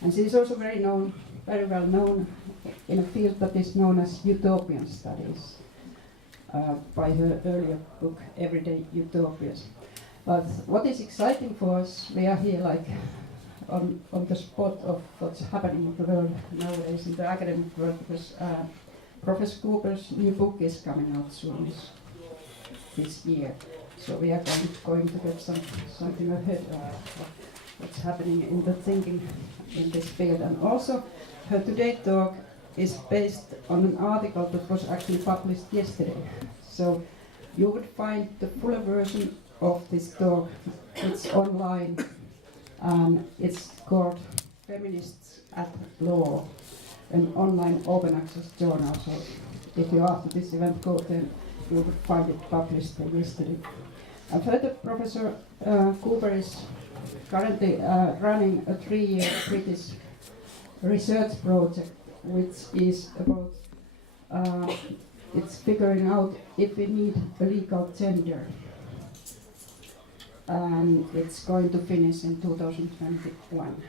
And she is also very well known in a field that is known as utopian studies, by her earlier book, Everyday Utopias. But what is exciting for us, we are here like on the spot of what's happening in the world nowadays, in the academic world, because Professor Cooper's new book is coming out soon this year. So we are going to get something ahead of what's happening in the thinking in this field. And also, her today talk is based on an article that was actually published yesterday. So you would find the fuller version of this talk. It's online, and it's called Feminists at Law, an online open access journal. So if you after this event go there, you would find it published yesterday. And further, Professor Cooper is currently running a 3-year British research project, which is about it's figuring out if we need a legal gender. And it's going to finish in 2021.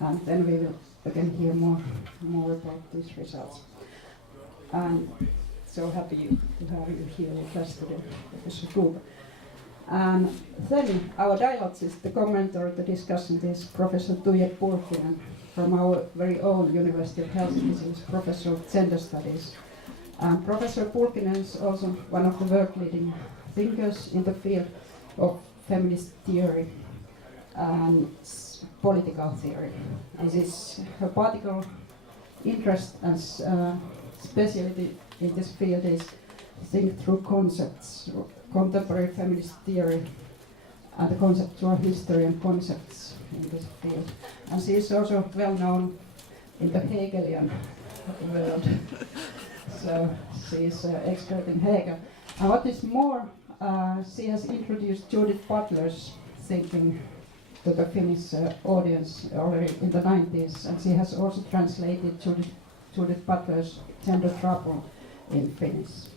And then we will again hear more about these results. And so happy to have you here with us today, Professor Cooper. And then our dialogist, the commentator, the discussion is Professor Tuija Pulkkinen from our very own University of Helsinki. He is Professor of Gender Studies. Professor Pulkkinen is also one of the world-leading thinkers in the field of feminist theory and political theory. And her particular interest and specialty in this field is think through concepts, contemporary feminist theory, and the conceptual history and concepts in this field. And she is also well known in the Hegelian world. So she is an expert in Hegel. And what is more, she has introduced Judith Butler's thinking to the Finnish audience already in the 90s, and she has also translated Judith Butler's Gender Trouble in Finnish.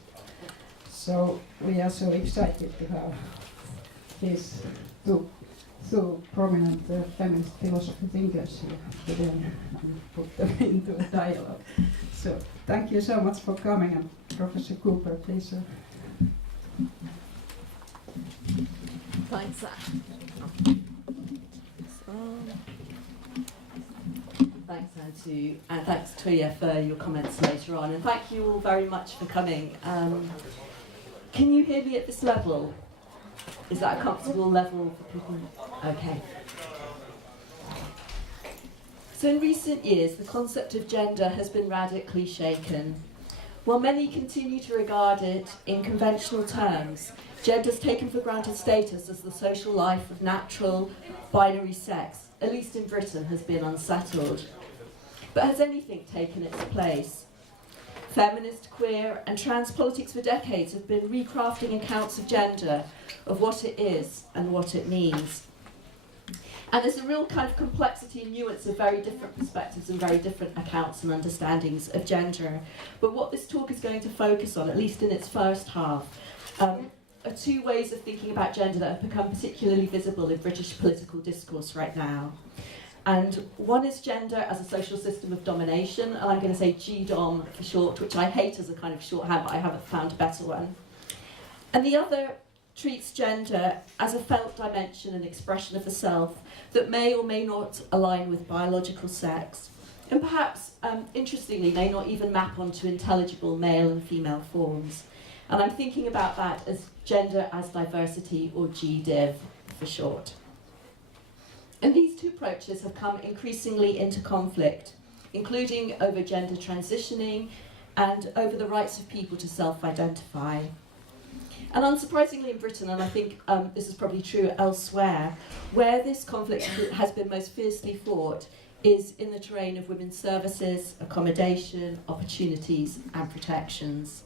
So we are so excited to have these two prominent feminist philosophy thinkers here today and put them into a dialogue. So thank you so much for coming, and Professor Cooper, please. Thanks, Thanks, Antu, and thanks, Tuija, for your comments later on. And thank you all very much for coming. Can you hear me at this level? Is that a comfortable level for people? Okay. So in recent years, the concept of gender has been radically shaken. While many continue to regard it in conventional terms, gender's taken for granted status as the social life of natural, binary sex, at least in Britain, has been unsettled. But has anything taken its place? Feminist, queer, and trans politics for decades have been recrafting accounts of gender, of what it is and what it means. And there's a real kind of complexity and nuance of very different perspectives and very different accounts and understandings of gender. But what this talk is going to focus on, at least in its first half, are two ways of thinking about gender that have become particularly visible in British political discourse right now. And one is gender as a social system of domination, and I'm going to say GDOM for short, which I hate as a kind of shorthand, but I haven't found a better one. And the other treats gender as a felt dimension and expression of the self that may or may not align with biological sex, and perhaps, interestingly, may not even map onto intelligible male and female forms. And I'm thinking about that as gender as diversity, or GDIV for short. And these two approaches have come increasingly into conflict, including over gender transitioning and over the rights of people to self-identify. And unsurprisingly in Britain, and I think this is probably true elsewhere, where this conflict has been most fiercely fought is in the terrain of women's services, accommodation, opportunities, and protections.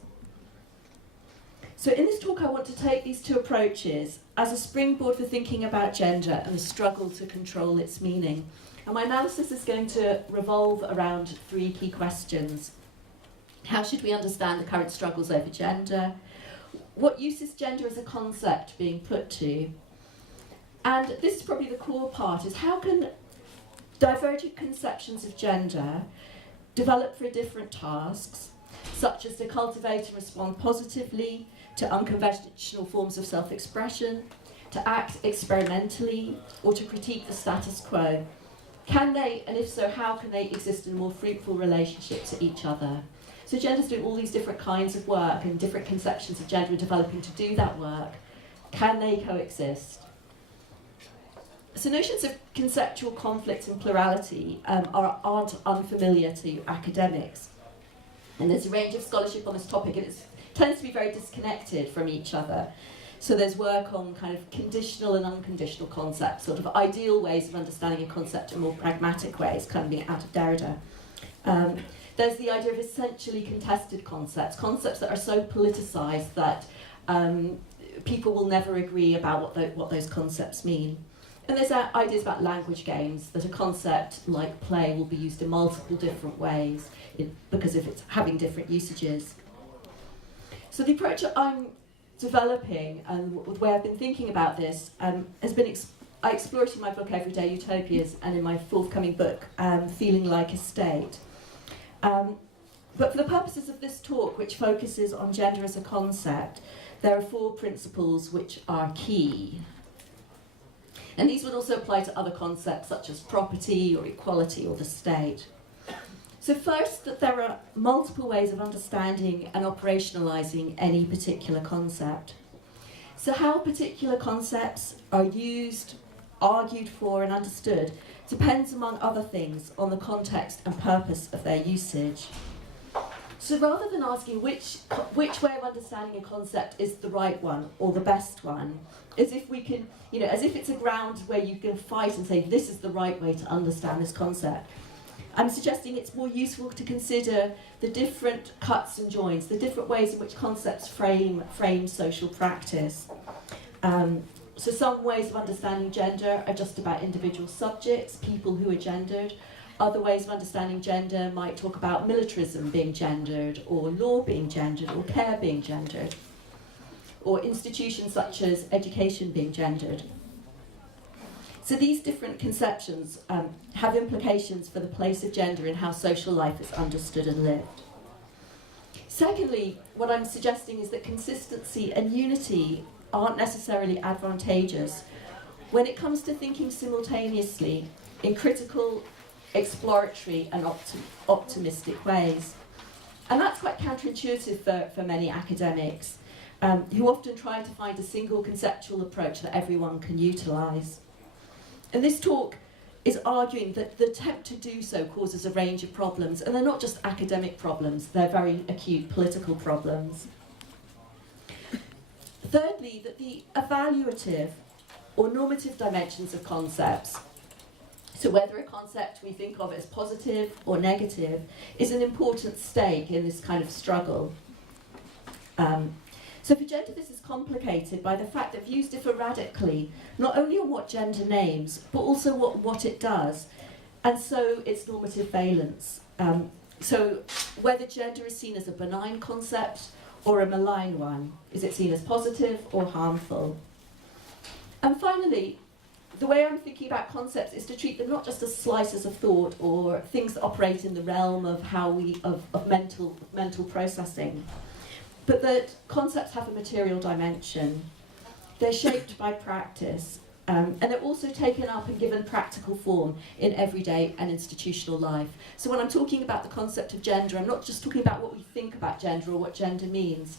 So in this talk, I want to take these two approaches as a springboard for thinking about gender and the struggle to control its meaning. And my analysis is going to revolve around three key questions. How should we understand the current struggles over gender? What use is gender as a concept being put to? And this is probably the core part, is how can Divergent conceptions of gender develop for different tasks, such as to cultivate and respond positively to unconventional forms of self-expression, to act experimentally, or to critique the status quo. Can they, and if so, how can they exist in a more fruitful relationship to each other? So genders do all these different kinds of work, and different conceptions of gender are developing to do that work. Can they coexist? So notions of conceptual conflict and plurality aren't unfamiliar to academics. And there's a range of scholarship on this topic, and it tends to be very disconnected from each other. So there's work on kind of conditional and unconditional concepts, sort of ideal ways of understanding a concept and more pragmatic ways, kind of being out of Derrida. There's the idea of essentially contested concepts, concepts that are so politicised that people will never agree about what those concepts mean. And there's ideas about language games, that a concept like play will be used in multiple different ways because of its having different usages. So the approach that I'm developing, and the way I've been thinking about this, has been I explore it in my book Everyday Utopias and in my forthcoming book, Feeling Like a State. But for the purposes of this talk, which focuses on gender as a concept, there are 4 principles which are key. And these would also apply to other concepts such as property or equality or the state. So first, that there are multiple ways of understanding and operationalising any particular concept. So how particular concepts are used, argued for and understood depends, among other things, on the context and purpose of their usage. So rather than asking which way of understanding a concept is the right one or the best one, as if we can, as if it's a ground where you can fight and say this is the right way to understand this concept, I'm suggesting it's more useful to consider the different cuts and joins, the different ways in which concepts frame social practice. So some ways of understanding gender are just about individual subjects, people who are gendered. Other ways of understanding gender might talk about militarism being gendered, or law being gendered, or care being gendered, or institutions such as education being gendered. So these different conceptions have implications for the place of gender in how social life is understood and lived. Secondly, what I'm suggesting is that consistency and unity aren't necessarily advantageous when it comes to thinking simultaneously in critical, exploratory and optimistic ways. And that's quite counterintuitive for many academics, who often try to find a single conceptual approach that everyone can utilise. And this talk is arguing that the attempt to do so causes a range of problems, and they're not just academic problems, they're very acute political problems. Thirdly, that the evaluative or normative dimensions of concepts, so whether a concept we think of as positive or negative, is an important stake in this kind of struggle. So for gender, this is complicated by the fact that views differ radically, not only on what gender names, but also what it does, and so its normative valence. So whether gender is seen as a benign concept or a malign one, is it seen as positive or harmful? And finally, the way I'm thinking about concepts is to treat them not just as slices of thought or things that operate in the realm of of mental processing, but that concepts have a material dimension. They're shaped by practice, and they're also taken up and given practical form in everyday and institutional life. So when I'm talking about the concept of gender, I'm not just talking about what we think about gender or what gender means,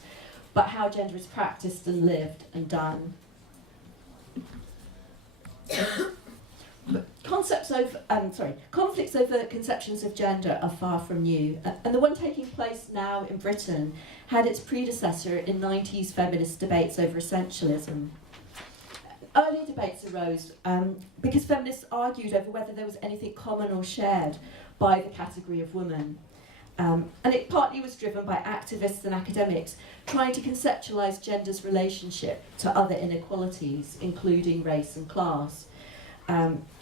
but how gender is practiced and lived and done. Conflicts over conceptions of gender are far from new, and the one taking place now in Britain had its predecessor in 90s feminist debates over essentialism. Earlier debates arose because feminists argued over whether there was anything common or shared by the category of woman. And it partly was driven by activists and academics trying to conceptualise gender's relationship to other inequalities, including race and class.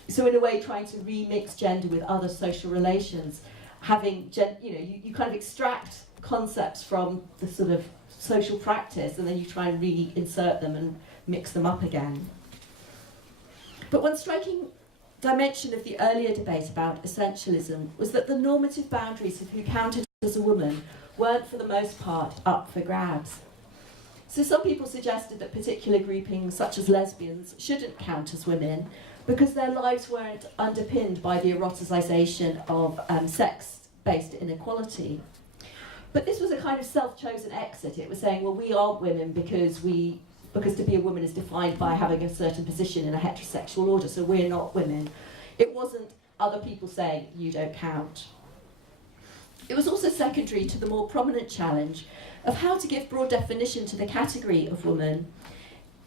So in a way, trying to remix gender with other social relations, having you kind of extract concepts from the sort of social practice, and then you try and reinsert them and mix them up again. But one striking dimension of the earlier debate about essentialism was that the normative boundaries of who counted as a woman weren't for the most part up for grabs. So some people suggested that particular groupings such as lesbians shouldn't count as women because their lives weren't underpinned by the eroticisation of sex-based inequality. But this was a kind of self-chosen exit. It was saying, well, we aren't women because to be a woman is defined by having a certain position in a heterosexual order, so we're not women. It wasn't other people saying, you don't count. It was also secondary to the more prominent challenge of how to give broad definition to the category of woman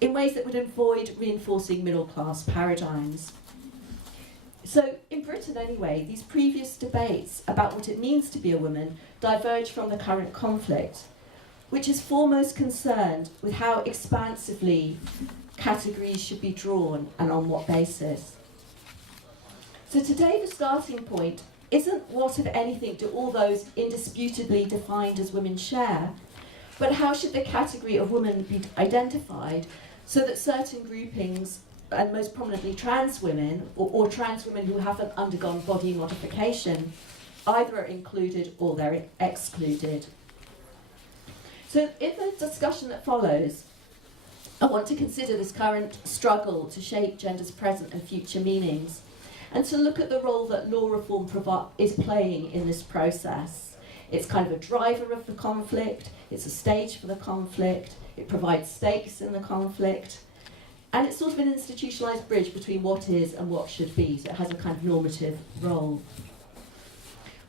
in ways that would avoid reinforcing middle-class paradigms. So in Britain anyway, these previous debates about what it means to be a woman diverge from the current conflict, which is foremost concerned with how expansively categories should be drawn and on what basis. So today the starting point isn't what, if anything, do all those indisputably defined as women share, but how should the category of woman be identified so that certain groupings, and most prominently trans women, or trans women who haven't undergone body modification, either are included or they're excluded. So in the discussion that follows, I want to consider this current struggle to shape gender's present and future meanings, and to look at the role that law reform is playing in this process. It's kind of a driver of the conflict, it's a stage for the conflict, it provides stakes in the conflict, and it's sort of an institutionalised bridge between what is and what should be, so it has a kind of normative role.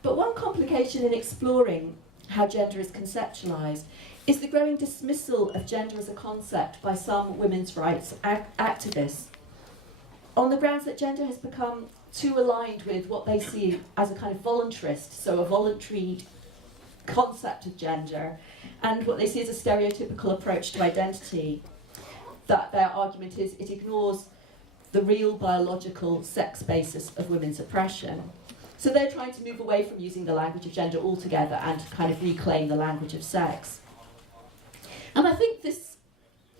But one complication in exploring how gender is conceptualised is the growing dismissal of gender as a concept by some women's rights activists, on the grounds that gender has become too aligned with what they see as a kind of voluntarist, so a voluntary concept of gender, and what they see as a stereotypical approach to identity. That their argument is it ignores the real biological sex basis of women's oppression. So they're trying to move away from using the language of gender altogether and kind of reclaim the language of sex. And I think this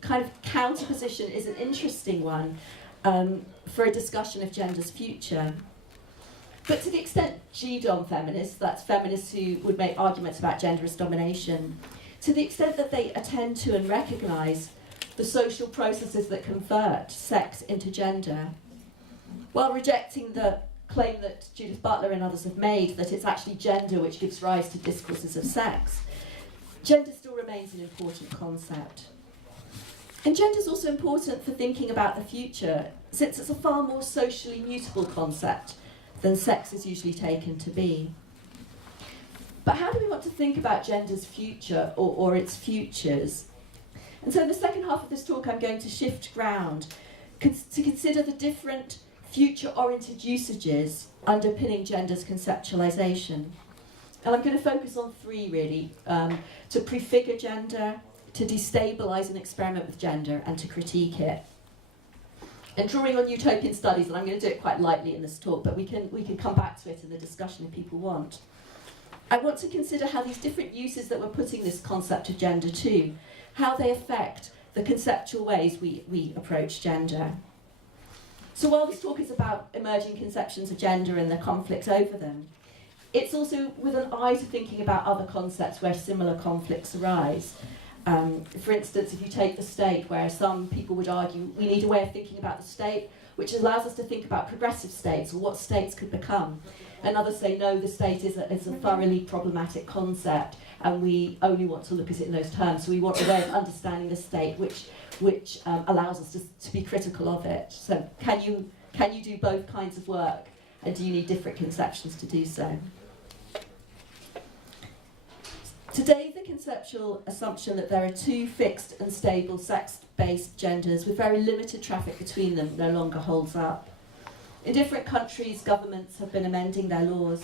kind of counterposition is an interesting one for a discussion of gender's future. But to the extent GDOM feminists, that's feminists who would make arguments about gender as domination, to the extent that they attend to and recognise the social processes that convert sex into gender, while rejecting the claim that Judith Butler and others have made that it's actually gender which gives rise to discourses of sex, gender still remains an important concept. And gender is also important for thinking about the future, since it's a far more socially mutable concept than sex is usually taken to be. But how do we want to think about gender's future or its futures? And so in the second half of this talk, I'm going to shift ground to consider the different future-oriented usages underpinning gender's conceptualisation. And I'm going to focus on three, really, to prefigure gender, to destabilise and experiment with gender, and to critique it. And drawing on utopian studies, and I'm going to do it quite lightly in this talk, but we can come back to it in the discussion if people want. I want to consider how these different uses that we're putting this concept of gender to, how they affect the conceptual ways we approach gender. So while this talk is about emerging conceptions of gender and the conflicts over them, it's also with an eye to thinking about other concepts where similar conflicts arise. For instance, if you take the state, where some people would argue we need a way of thinking about the state which allows us to think about progressive states or what states could become. And others say, no, the state is a thoroughly problematic concept and we only want to look at it in those terms. So we want a way of understanding the state which allows us to be critical of it. So can you do both kinds of work, and do you need different conceptions to do so? Today, the conceptual assumption that there are two fixed and stable sex-based genders with very limited traffic between them no longer holds up. In different countries, governments have been amending their laws,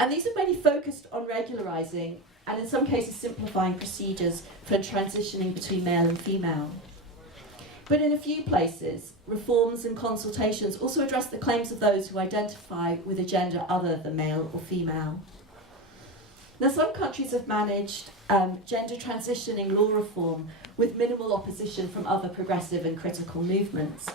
and these are mainly focused on regularising and in some cases simplifying procedures for transitioning between male and female. But in a few places, reforms and consultations also address the claims of those who identify with a gender other than male or female. Now, some countries have managed gender transitioning law reform with minimal opposition from other progressive and critical movements.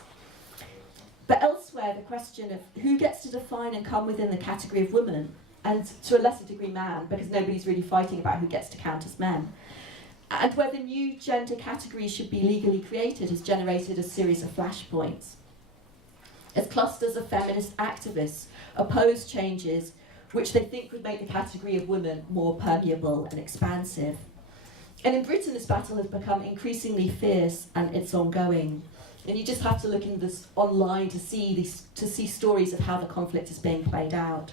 But elsewhere, the question of who gets to define and come within the category of woman, and to a lesser degree man, because nobody's really fighting about who gets to count as men, and whether new gender categories should be legally created has generated a series of flashpoints. As clusters of feminist activists oppose changes which they think would make the category of women more permeable and expansive. And in Britain, this battle has become increasingly fierce and it's ongoing. And you just have to look in this online to see stories of how the conflict is being played out.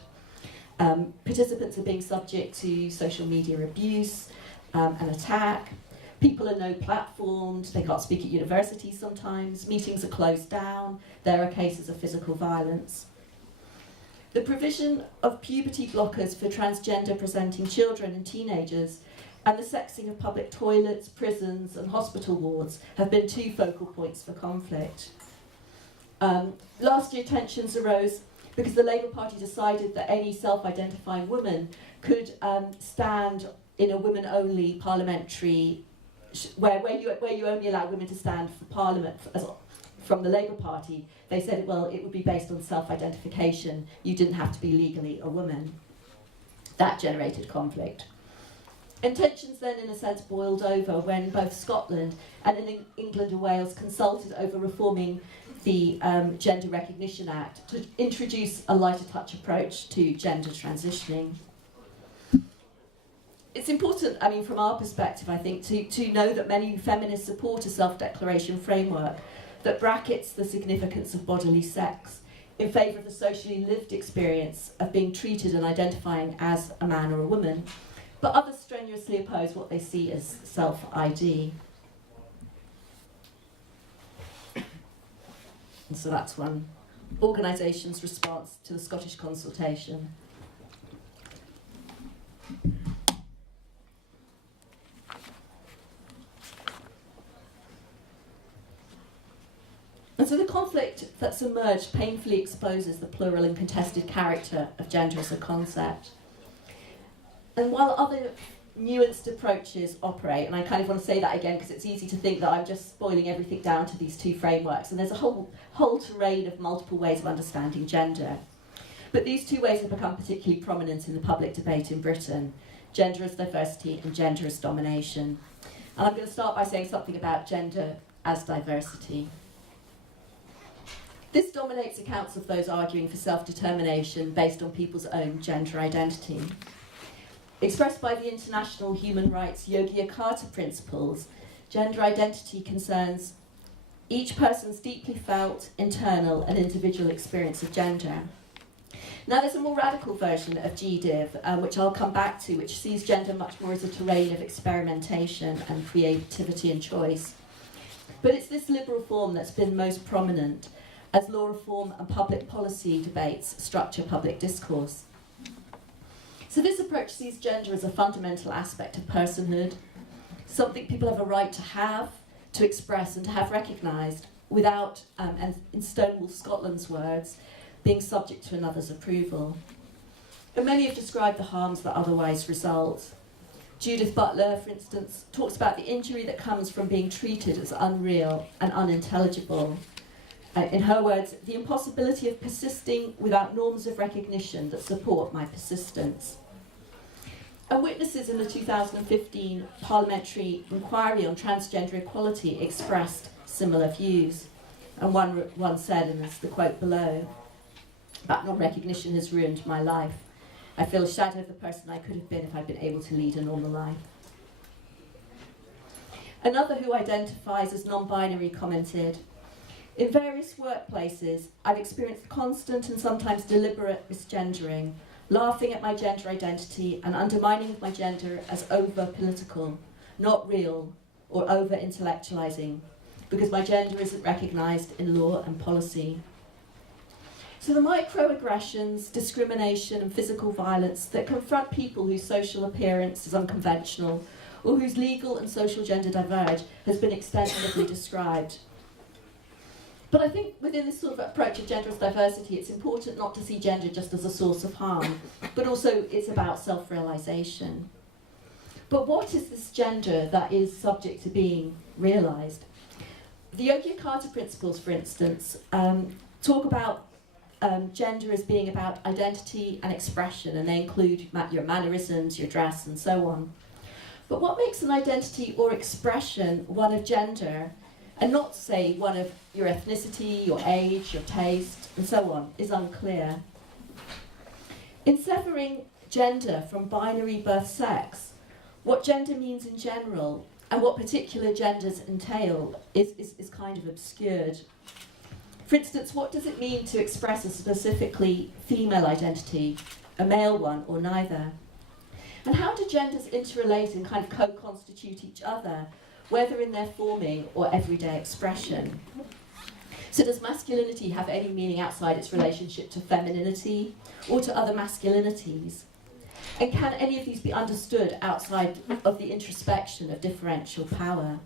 Participants are being subject to social media abuse and attack. People are no platformed, they can't speak at universities sometimes, meetings are closed down, there are cases of physical violence. The provision of puberty blockers for transgender presenting children and teenagers and the sexing of public toilets, prisons and hospital wards have been two focal points for conflict. Last year tensions arose because the Labour Party decided that any self-identifying woman could stand in a women-only parliamentary, where you only allow women to stand for Parliament from the Labour Party. They said, well, it would be based on self-identification. You didn't have to be legally a woman. That generated conflict. And tensions then, in a sense, boiled over when both Scotland and in England and Wales consulted over reforming the Gender Recognition Act to introduce a lighter touch approach to gender transitioning. It's important, I mean, from our perspective, I think, to know that many feminists support a self-declaration framework that brackets the significance of bodily sex in favour of the socially lived experience of being treated and identifying as a man or a woman, but others strenuously oppose what they see as self-ID. And so that's one organisation's response to the Scottish consultation. And so the conflict that's emerged painfully exposes the plural and contested character of gender as a concept. And while other nuanced approaches operate, and I kind of want to say that again because it's easy to think that I'm just boiling everything down to these two frameworks, and there's a whole terrain of multiple ways of understanding gender. But these two ways have become particularly prominent in the public debate in Britain: gender as diversity and gender as domination. And I'm going to start by saying something about gender as diversity. This dominates accounts of those arguing for self-determination based on people's own gender identity. Expressed by the international human rights Yogyakarta principles, gender identity concerns each person's deeply felt, internal and individual experience of gender. Now there's a more radical version of GDIV, which I'll come back to, which sees gender much more as a terrain of experimentation and creativity and choice. But it's this liberal form that's been most prominent as law reform and public policy debates structure public discourse. So this approach sees gender as a fundamental aspect of personhood, something people have a right to have, to express and to have recognised without, and in Stonewall Scotland's words, being subject to another's approval. And many have described the harms that otherwise result. Judith Butler, for instance, talks about the injury that comes from being treated as unreal and unintelligible. In her words, the impossibility of persisting without norms of recognition that support my persistence. And witnesses in the 2015 parliamentary inquiry on transgender equality expressed similar views. And one said, and there's the quote below, "That non-recognition has ruined my life. I feel a shadow of the person I could have been if I'd been able to lead a normal life." Another who identifies as non-binary commented, "In various workplaces, I've experienced constant and sometimes deliberate misgendering, laughing at my gender identity and undermining of my gender as over-political, not real, or over-intellectualizing, because my gender isn't recognised in law and policy." So the microaggressions, discrimination and physical violence that confront people whose social appearance is unconventional or whose legal and social gender diverge has been extensively described. But I think within this sort of approach of gender as diversity, it's important not to see gender just as a source of harm, but also it's about self-realisation. But what is this gender that is subject to being realised? The Yogyakarta principles, for instance, talk about gender as being about identity and expression, and they include your mannerisms, your dress, and so on. But what makes an identity or expression one of gender, and not, say, one of your ethnicity, your age, your taste, and so on, is unclear. In severing gender from binary birth sex, what gender means in general and what particular genders entail is kind of obscured. For instance, what does it mean to express a specifically female identity, a male one, or neither? And how do genders interrelate and kind of co-constitute each other, whether in their forming or everyday expression? So does masculinity have any meaning outside its relationship to femininity or to other masculinities? And can any of these be understood outside of the introspection of differential power?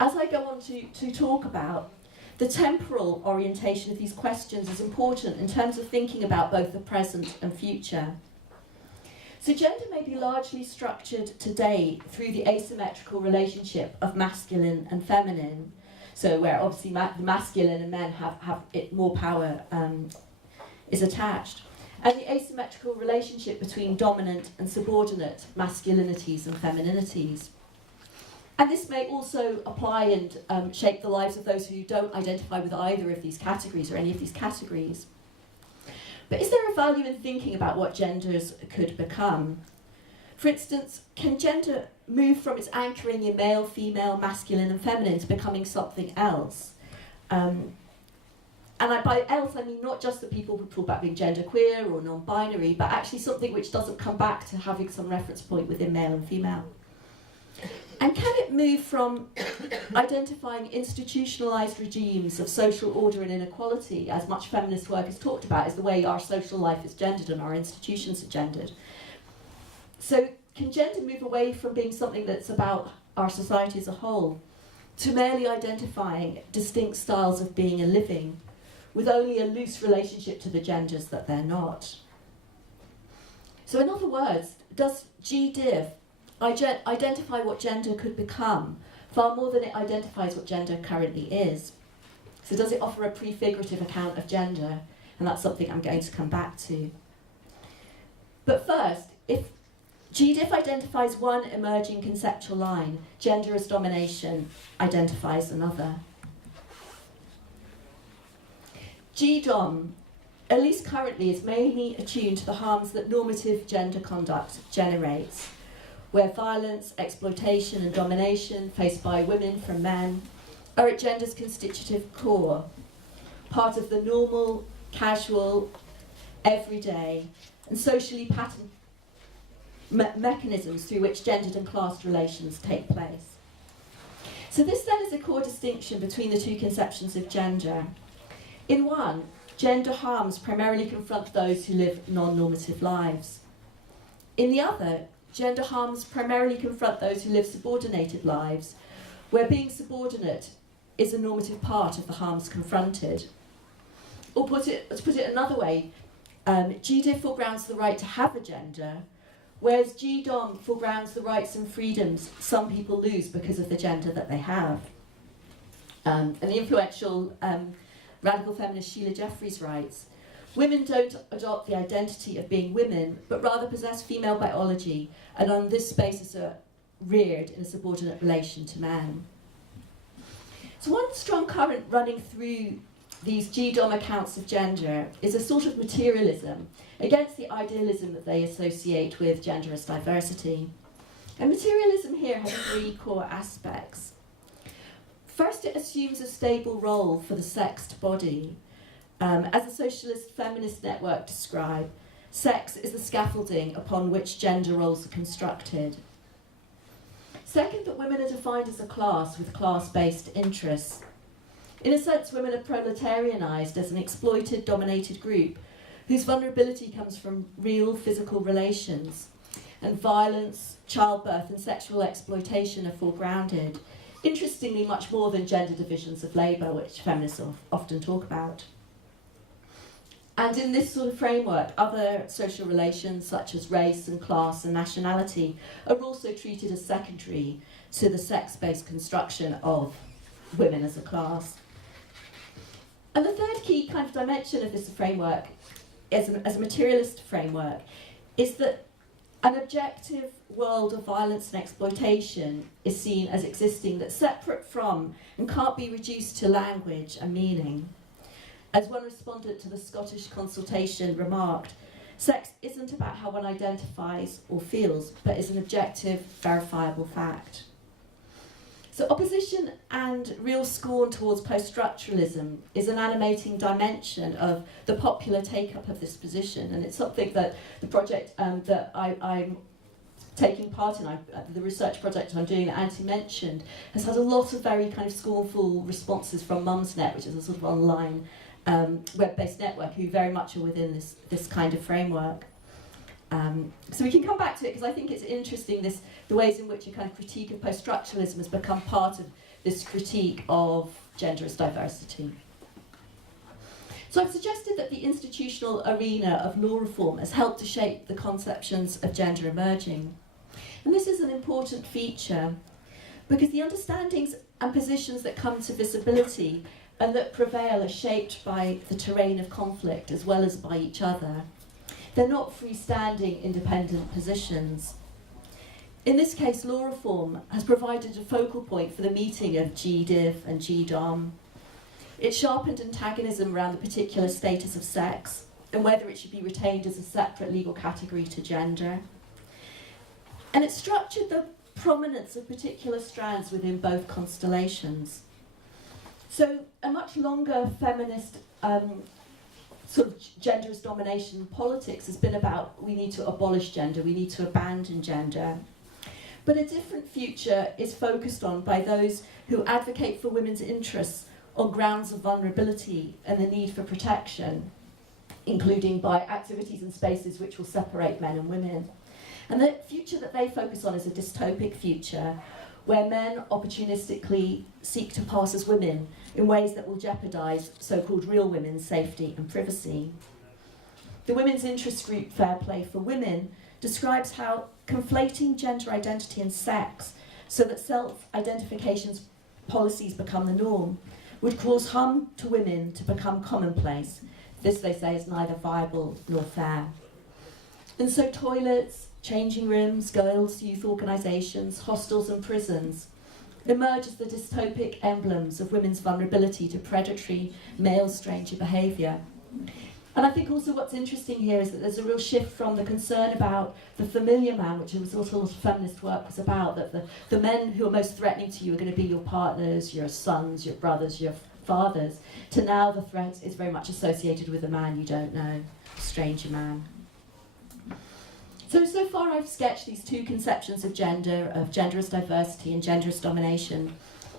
As I go on to talk about, the temporal orientation of these questions is important in terms of thinking about both the present and future. So gender may be largely structured today through the asymmetrical relationship of masculine and feminine, so where obviously the masculine and men have it more power is attached, and the asymmetrical relationship between dominant and subordinate masculinities and femininities. And this may also apply and shape the lives of those who don't identify with either of these categories or any of these categories. But is there a value in thinking about what genders could become? For instance, can gender move from its anchoring in male, female, masculine and feminine to becoming something else? And by else, I mean not just the people who talk about being genderqueer or non-binary, but actually something which doesn't come back to having some reference point within male and female. And can it move from identifying institutionalised regimes of social order and inequality, as much feminist work has talked about, as the way our social life is gendered and our institutions are gendered? So can gender move away from being something that's about our society as a whole to merely identifying distinct styles of being and living with only a loose relationship to the genders that they're not? So in other words, does GDIF identify what gender could become far more than it identifies what gender currently is? So does it offer a prefigurative account of gender? And that's something I'm going to come back to. But first, if GDIF identifies one emerging conceptual line, gender as domination identifies another. GDOM, at least currently, is mainly attuned to the harms that normative gender conduct generates, where violence, exploitation and domination faced by women from men are at gender's constitutive core, part of the normal, casual, everyday and socially patterned mechanisms through which gendered and classed relations take place. So this then is a core distinction between the two conceptions of gender. In one, gender harms primarily confront those who live non-normative lives. In the other, gender harms primarily confront those who live subordinated lives, where being subordinate is a normative part of the harms confronted. Or to put it another way, GDIF foregrounds the right to have a gender, whereas GDOM foregrounds the rights and freedoms some people lose because of the gender that they have. And the influential radical feminist Sheila Jeffreys writes, "Women don't adopt the identity of being women, but rather possess female biology, and on this basis are reared in a subordinate relation to men." So one strong current running through these GDOM accounts of gender is a sort of materialism against the idealism that they associate with gender as diversity. And materialism here has three core aspects. First, it assumes a stable role for the sexed body. As the socialist feminist network describe, sex is the scaffolding upon which gender roles are constructed. Second, that women are defined as a class with class-based interests. In a sense, women are proletarianised as an exploited, dominated group whose vulnerability comes from real physical relations, and violence, childbirth and sexual exploitation are foregrounded, interestingly much more than gender divisions of labour, which feminists often talk about. And in this sort of framework, other social relations such as race and class and nationality are also treated as secondary to the sex-based construction of women as a class. And the third key kind of dimension of this framework, as a materialist framework, is that an objective world of violence and exploitation is seen as existing that's separate from and can't be reduced to language and meaning. As one respondent to the Scottish consultation remarked, sex isn't about how one identifies or feels, but is an objective, verifiable fact. So opposition and real scorn towards post-structuralism is an animating dimension of the popular take-up of this position, and it's something that the project that I'm taking part in, the research project I'm doing that Antti mentioned, has had a lot of very kind of scornful responses from Mumsnet, which is a sort of online web-based network who very much are within this kind of framework. So we can come back to it because I think it's interesting, the ways in which a kind of critique of post-structuralism has become part of this critique of gender as diversity. So I've suggested that the institutional arena of law reform has helped to shape the conceptions of gender emerging. And this is an important feature because the understandings and positions that come to visibility and that prevail are shaped by the terrain of conflict as well as by each other. They're not freestanding independent positions. In this case, law reform has provided a focal point for the meeting of GDiv and GDom. It sharpened antagonism around the particular status of sex and whether it should be retained as a separate legal category to gender. And it structured the prominence of particular strands within both constellations. So a much longer feminist sort of genderist domination politics has been about we need to abolish gender, we need to abandon gender. But a different future is focused on by those who advocate for women's interests on grounds of vulnerability and the need for protection, including by activities and spaces which will separate men and women. And the future that they focus on is a dystopic future where men opportunistically seek to pass as women in ways that will jeopardise so-called real women's safety and privacy. The women's interest group Fair Play for Women describes how conflating gender identity and sex so that self-identification policies become the norm would cause harm to women to become commonplace. This, they say, is neither viable nor fair. And so toilets, changing rooms, girls' youth organisations, hostels and prisons emerge as the dystopic emblems of women's vulnerability to predatory male stranger behaviour. And I think also what's interesting here is that there's a real shift from the concern about the familiar man, which was also what feminist work was about, that the men who are most threatening to you are going to be your partners, your sons, your brothers, your fathers, to now the threat is very much associated with a man you don't know, a stranger man. So far I've sketched these two conceptions of gender, of genderist diversity and genderist domination,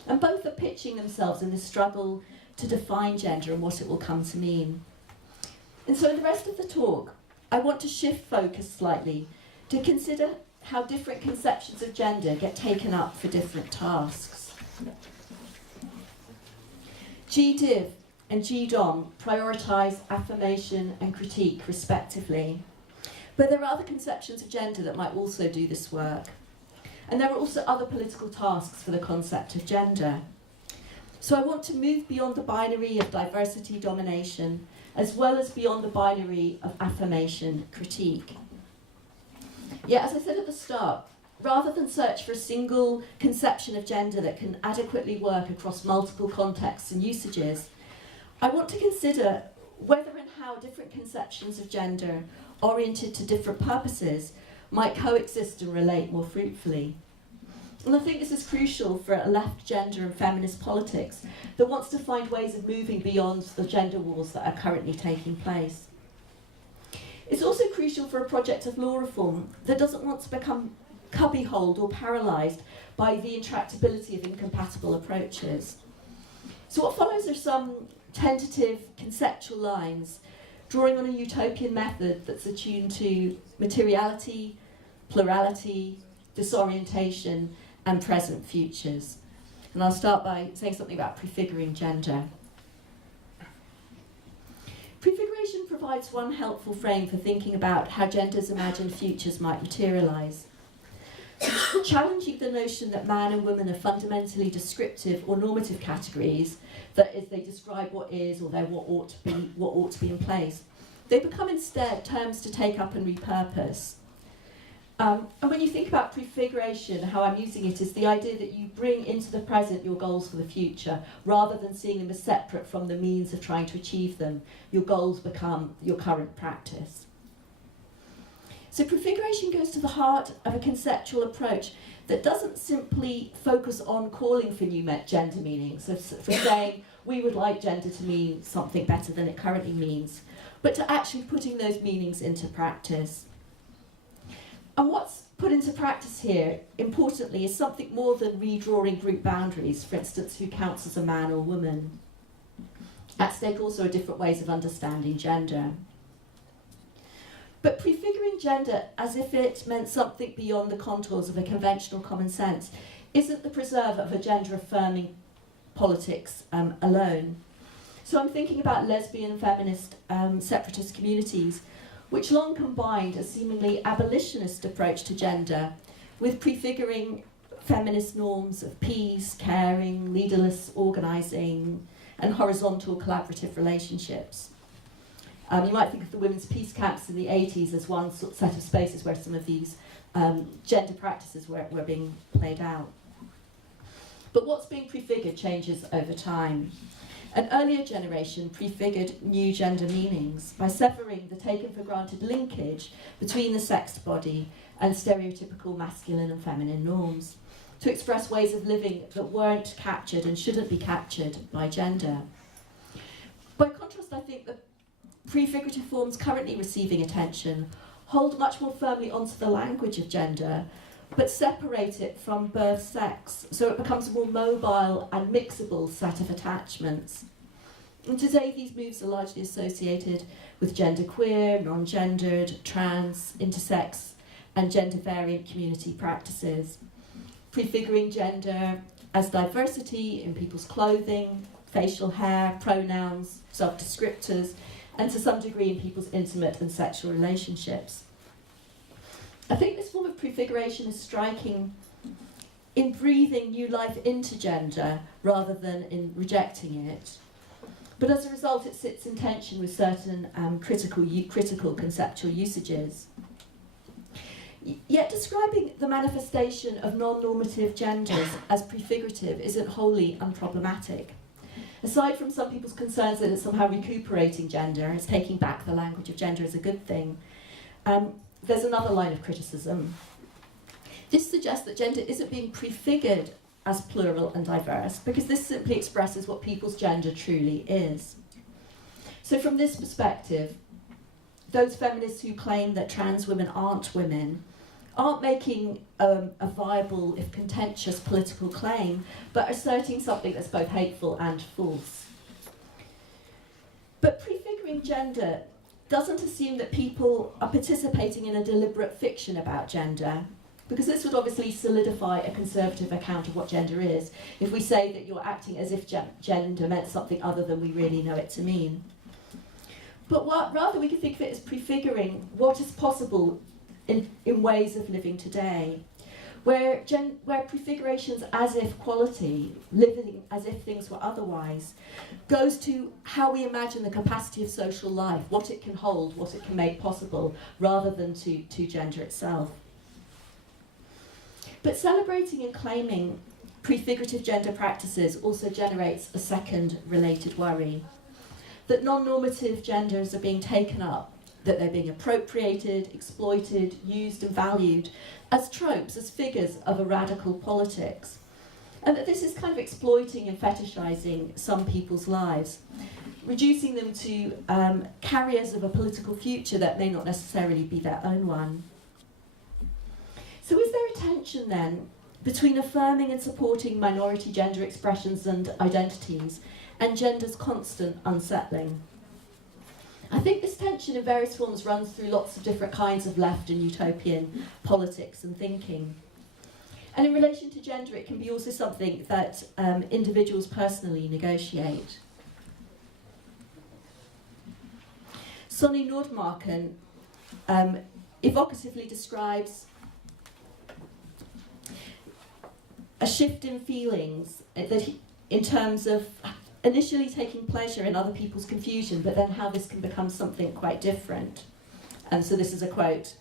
and both are pitching themselves in this struggle to define gender and what it will come to mean. And so in the rest of the talk, I want to shift focus slightly to consider how different conceptions of gender get taken up for different tasks. GDiv and GDom prioritise affirmation and critique respectively. But there are other conceptions of gender that might also do this work. And there are also other political tasks for the concept of gender. So I want to move beyond the binary of diversity domination, as well as beyond the binary of affirmation critique. Yet, as I said at the start, rather than search for a single conception of gender that can adequately work across multiple contexts and usages, I want to consider whether and how different conceptions of gender oriented to different purposes might coexist and relate more fruitfully. And I think this is crucial for a left gender and feminist politics that wants to find ways of moving beyond the gender wars that are currently taking place. It's also crucial for a project of law reform that doesn't want to become cubbyholed or paralysed by the intractability of incompatible approaches. So what follows are some tentative conceptual lines drawing on a utopian method that's attuned to materiality, plurality, disorientation, and present futures. And I'll start by saying something about prefiguring gender. Prefiguration provides one helpful frame for thinking about how gender's imagined futures might materialise. challenging the notion that man and woman are fundamentally descriptive or normative categories, that is, they describe what is or they're what ought to be in place. They become instead terms to take up and repurpose. And when you think about prefiguration, how I'm using it is the idea that you bring into the present your goals for the future, rather than seeing them as separate from the means of trying to achieve them. Your goals become your current practice. So prefiguration goes to the heart of a conceptual approach that doesn't simply focus on calling for new gender meanings, so for saying we would like gender to mean something better than it currently means, but to actually putting those meanings into practice. And what's put into practice here, importantly, is something more than redrawing group boundaries, for instance, who counts as a man or woman. At stake also are different ways of understanding gender. But prefiguring gender as if it meant something beyond the contours of a conventional common sense isn't the preserve of a gender-affirming politics alone. So I'm thinking about lesbian, feminist, separatist communities, which long combined a seemingly abolitionist approach to gender with prefiguring feminist norms of peace, caring, leaderless organising, and horizontal collaborative relationships. You might think of the women's peace camps in the 80s as one set of spaces where some of these gender practices were being played out. But what's being prefigured changes over time. An earlier generation prefigured new gender meanings by severing the taken-for-granted linkage between the sexed body and stereotypical masculine and feminine norms, to express ways of living that weren't captured and shouldn't be captured by gender. By contrast, I think the prefigurative forms currently receiving attention hold much more firmly onto the language of gender, but separate it from birth sex, so it becomes a more mobile and mixable set of attachments. And today these moves are largely associated with genderqueer, non-gendered, trans, intersex, and gender-variant community practices, prefiguring gender as diversity in people's clothing, facial hair, pronouns, self-descriptors, and to some degree in people's intimate and sexual relationships. I think this form of prefiguration is striking in breathing new life into gender rather than in rejecting it. But as a result, it sits in tension with certain critical conceptual usages. Yet describing the manifestation of non-normative genders as prefigurative isn't wholly unproblematic. Aside from some people's concerns that it's somehow recuperating gender, it's taking back the language of gender as a good thing, there's another line of criticism. This suggests that gender isn't being prefigured as plural and diverse, because this simply expresses what people's gender truly is. So from this perspective, those feminists who claim that trans women aren't making a viable, if contentious, political claim, but asserting something that's both hateful and false. But prefiguring gender doesn't assume that people are participating in a deliberate fiction about gender, because this would obviously solidify a conservative account of what gender is, if we say that you're acting as if gender meant something other than we really know it to mean. But rather we could think of it as prefiguring what is possible in ways of living today, where prefigurations as if quality, living as if things were otherwise, goes to how we imagine the capacity of social life, what it can hold, what it can make possible, rather than to gender itself. But celebrating and claiming prefigurative gender practices also generates a second related worry, that non-normative genders are being taken up, that they're being appropriated, exploited, used and valued as tropes, as figures of a radical politics, and that this is kind of exploiting and fetishizing some people's lives, reducing them to carriers of a political future that may not necessarily be their own one. So is there a tension then between affirming and supporting minority gender expressions and identities and gender's constant unsettling? I think this tension in various forms runs through lots of different kinds of left and utopian politics and thinking. And in relation to gender, it can be also something that individuals personally negotiate. Sonny Nordmarken evocatively describes a shift in feelings in terms of initially taking pleasure in other people's confusion, but then how this can become something quite different. And so this is a quote.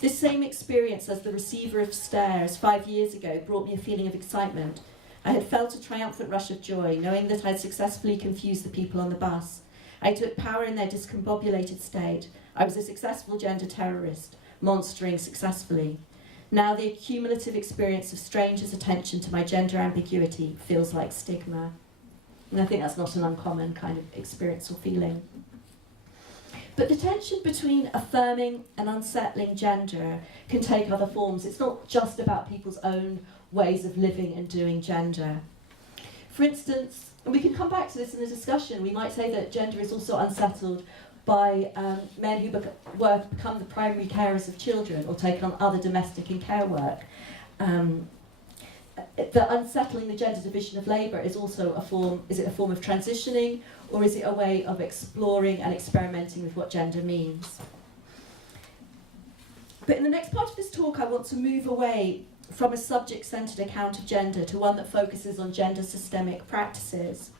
"This same experience as the receiver of stares 5 years ago brought me a feeling of excitement. I had felt a triumphant rush of joy, knowing that I had successfully confused the people on the bus. I took power in their discombobulated state. I was a successful gender terrorist, monstering successfully. Now the accumulative experience of strangers' attention to my gender ambiguity feels like stigma." And I think that's not an uncommon kind of experience or feeling. But the tension between affirming and unsettling gender can take other forms. It's not just about people's own ways of living and doing gender. For instance, and we can come back to this in the discussion, we might say that gender is also unsettled by men who become the primary carers of children or take on other domestic and care work. That unsettling the gender division of labour is also a form of transitioning, or is it a way of exploring and experimenting with what gender means? But in the next part of this talk, I want to move away from a subject-centred account of gender to one that focuses on gender systemic practices.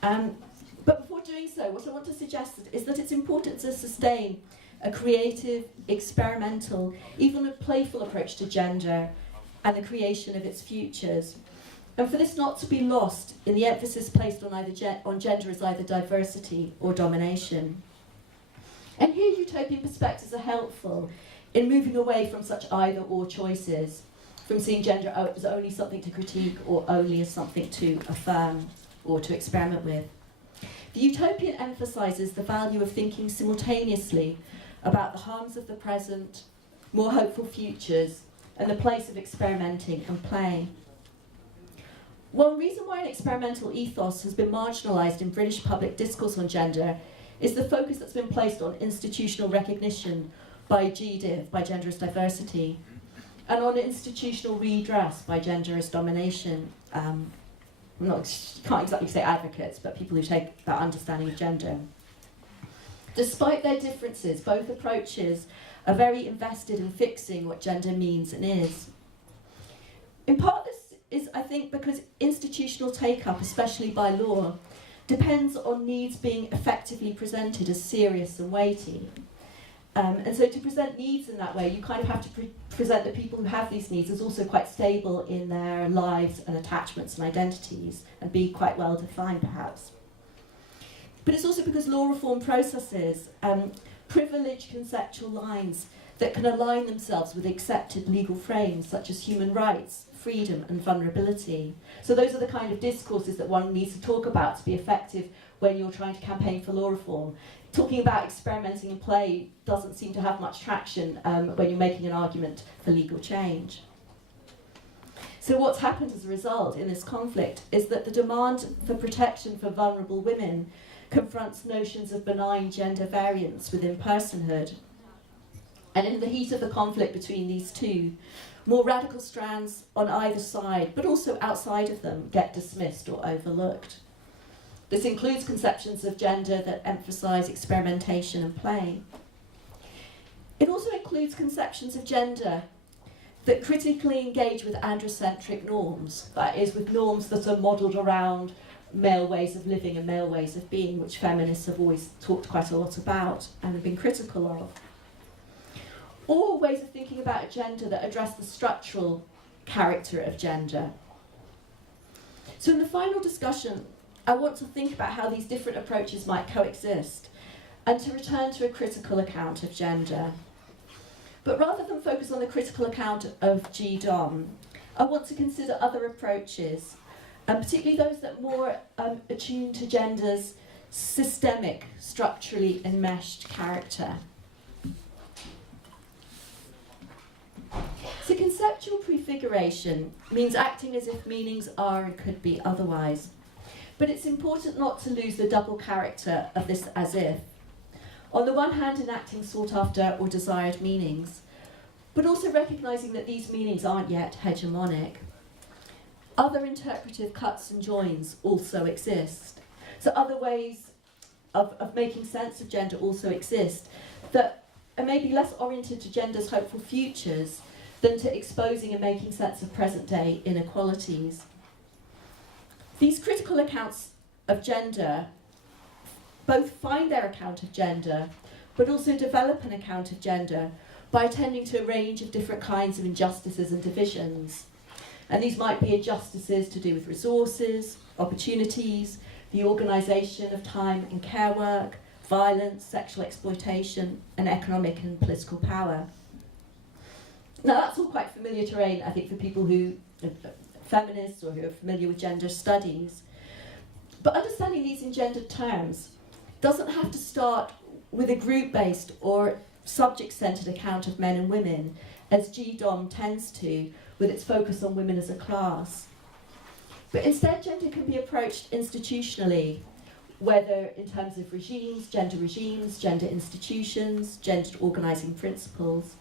But before doing so, what I want to suggest is that it's important to sustain a creative, experimental, even a playful approach to gender and the creation of its futures. And for this not to be lost in the emphasis placed on gender as either diversity or domination. And here utopian perspectives are helpful in moving away from such either-or choices, from seeing gender as only something to critique or only as something to affirm or to experiment with. The utopian emphasises the value of thinking simultaneously about the harms of the present, more hopeful futures, and the place of experimenting and play. One reason why an experimental ethos has been marginalised in British public discourse on gender is the focus that's been placed on institutional recognition by GDIV, by gender as diversity, and on institutional redress by gender as domination. Can't exactly say advocates, but people who take that understanding of gender. Despite their differences, both approaches are very invested in fixing what gender means and is. In part, this is, I think, because institutional take-up, especially by law, depends on needs being effectively presented as serious and weighty. And so to present needs in that way, you kind of have to present the people who have these needs as also quite stable in their lives and attachments and identities, and be quite well defined, perhaps. But it's also because law reform processes privilege conceptual lines that can align themselves with accepted legal frames, such as human rights, freedom, and vulnerability. So those are the kind of discourses that one needs to talk about to be effective when you're trying to campaign for law reform. Talking about experimenting in play doesn't seem to have much traction when you're making an argument for legal change. So what's happened as a result in this conflict is that the demand for protection for vulnerable women confronts notions of benign gender variance within personhood. And in the heat of the conflict between these two, more radical strands on either side, but also outside of them, get dismissed or overlooked. This includes conceptions of gender that emphasise experimentation and play. It also includes conceptions of gender that critically engage with androcentric norms, that is, with norms that are modelled around male ways of living and male ways of being, which feminists have always talked quite a lot about and have been critical of. Or ways of thinking about gender that address the structural character of gender. So in the final discussion, I want to think about how these different approaches might coexist and to return to a critical account of gender. But rather than focus on the critical account of GDOM, I want to consider other approaches, and particularly those that are more attuned to gender's systemic, structurally enmeshed character. So conceptual prefiguration means acting as if meanings are and could be otherwise. But it's important not to lose the double character of this as if. On the one hand, enacting sought after or desired meanings, but also recognising that these meanings aren't yet hegemonic. Other interpretive cuts and joins also exist. So other ways of making sense of gender also exist that are maybe less oriented to gender's hopeful futures, than to exposing and making sense of present-day inequalities. These critical accounts of gender both find their account of gender, but also develop an account of gender by attending to a range of different kinds of injustices and divisions. And these might be injustices to do with resources, opportunities, the organisation of time and care work, violence, sexual exploitation, and economic and political power. Now that's all quite familiar terrain, I think, for people who are feminists or who are familiar with gender studies. But understanding these in gendered terms doesn't have to start with a group-based or subject-centred account of men and women, as GDOM tends to, with its focus on women as a class. But instead, gender can be approached institutionally, whether in terms of regimes, gender institutions, gendered organising principles.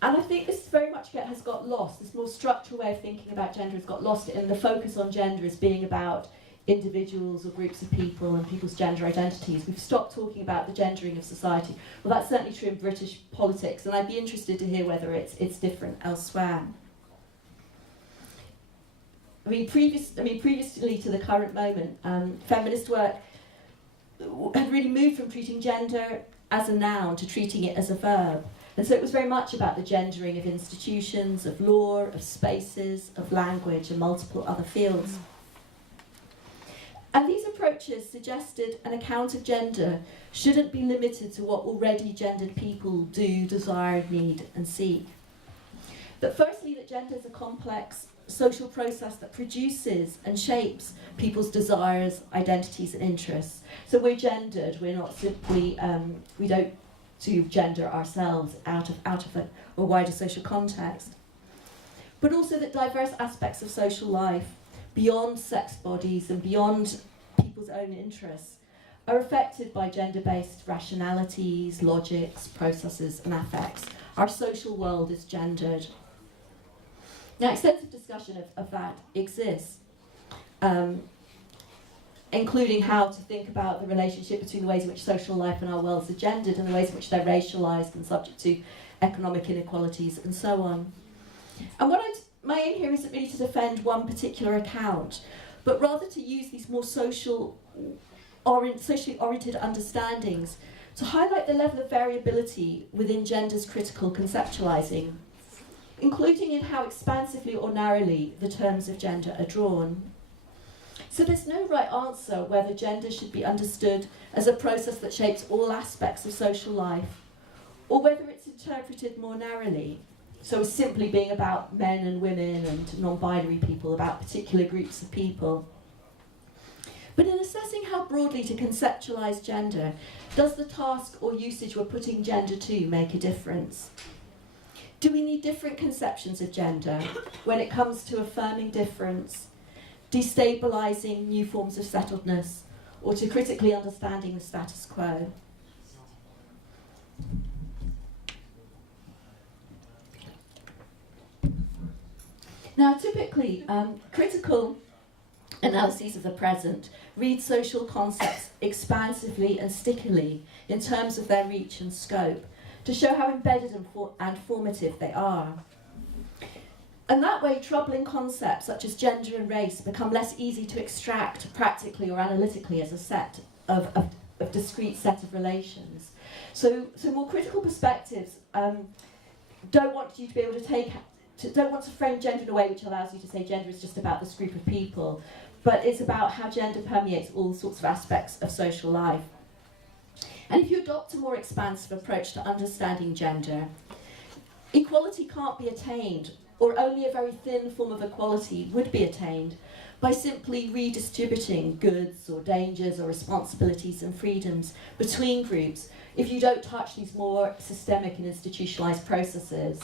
And I think this very much has got lost. This more structural way of thinking about gender has got lost, and the focus on gender as being about individuals or groups of people and people's gender identities. We've stopped talking about the gendering of society. Well, that's certainly true in British politics, and I'd be interested to hear whether it's different elsewhere. Previously to the current moment, feminist work had really moved from treating gender as a noun to treating it as a verb. And so it was very much about the gendering of institutions, of law, of spaces, of language, and multiple other fields. And these approaches suggested an account of gender shouldn't be limited to what already gendered people do, desire, need, and seek. That firstly, that gender is a complex social process that produces and shapes people's desires, identities, and interests. So we're gendered, we're not simply, we don't do gender ourselves out of a wider social context. But also that diverse aspects of social life, beyond sex bodies and beyond people's own interests, are affected by gender-based rationalities, logics, processes, and affects. Our social world is gendered. Now, extensive discussion of that exists, including how to think about the relationship between the ways in which social life and our worlds are gendered and the ways in which they're racialised and subject to economic inequalities and so on. And my aim here isn't really to defend one particular account, but rather to use these more socially oriented understandings to highlight the level of variability within gender's critical conceptualising, including in how expansively or narrowly the terms of gender are drawn. So there's no right answer whether gender should be understood as a process that shapes all aspects of social life, or whether it's interpreted more narrowly, so as simply being about men and women and non-binary people, about particular groups of people. But in assessing how broadly to conceptualise gender, does the task or usage we're putting gender to make a difference? Do we need different conceptions of gender when it comes to affirming difference, destabilising new forms of settledness, or to critically understanding the status quo? Now, typically, critical analyses of the present read social concepts expansively and stickily in terms of their reach and scope to show how embedded and formative they are. And that way, troubling concepts such as gender and race become less easy to extract practically or analytically as a set of discrete set of relations. So more critical perspectives don't want you to be able to don't want to frame gender in a way which allows you to say gender is just about this group of people, but it's about how gender permeates all sorts of aspects of social life. And if you adopt a more expansive approach to understanding gender, equality can't be attained, or only a very thin form of equality would be attained, by simply redistributing goods or dangers or responsibilities and freedoms between groups if you don't touch these more systemic and institutionalised processes.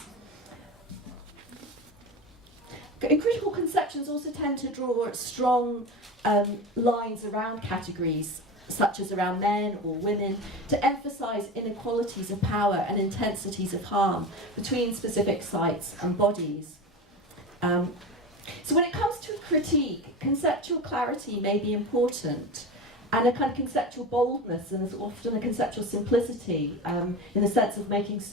And critical conceptions also tend to draw strong lines around categories, such as around men or women, to emphasise inequalities of power and intensities of harm between specific sites and bodies. So when it comes to critique, conceptual clarity may be important, and a kind of conceptual boldness, and there's often a conceptual simplicity in the sense of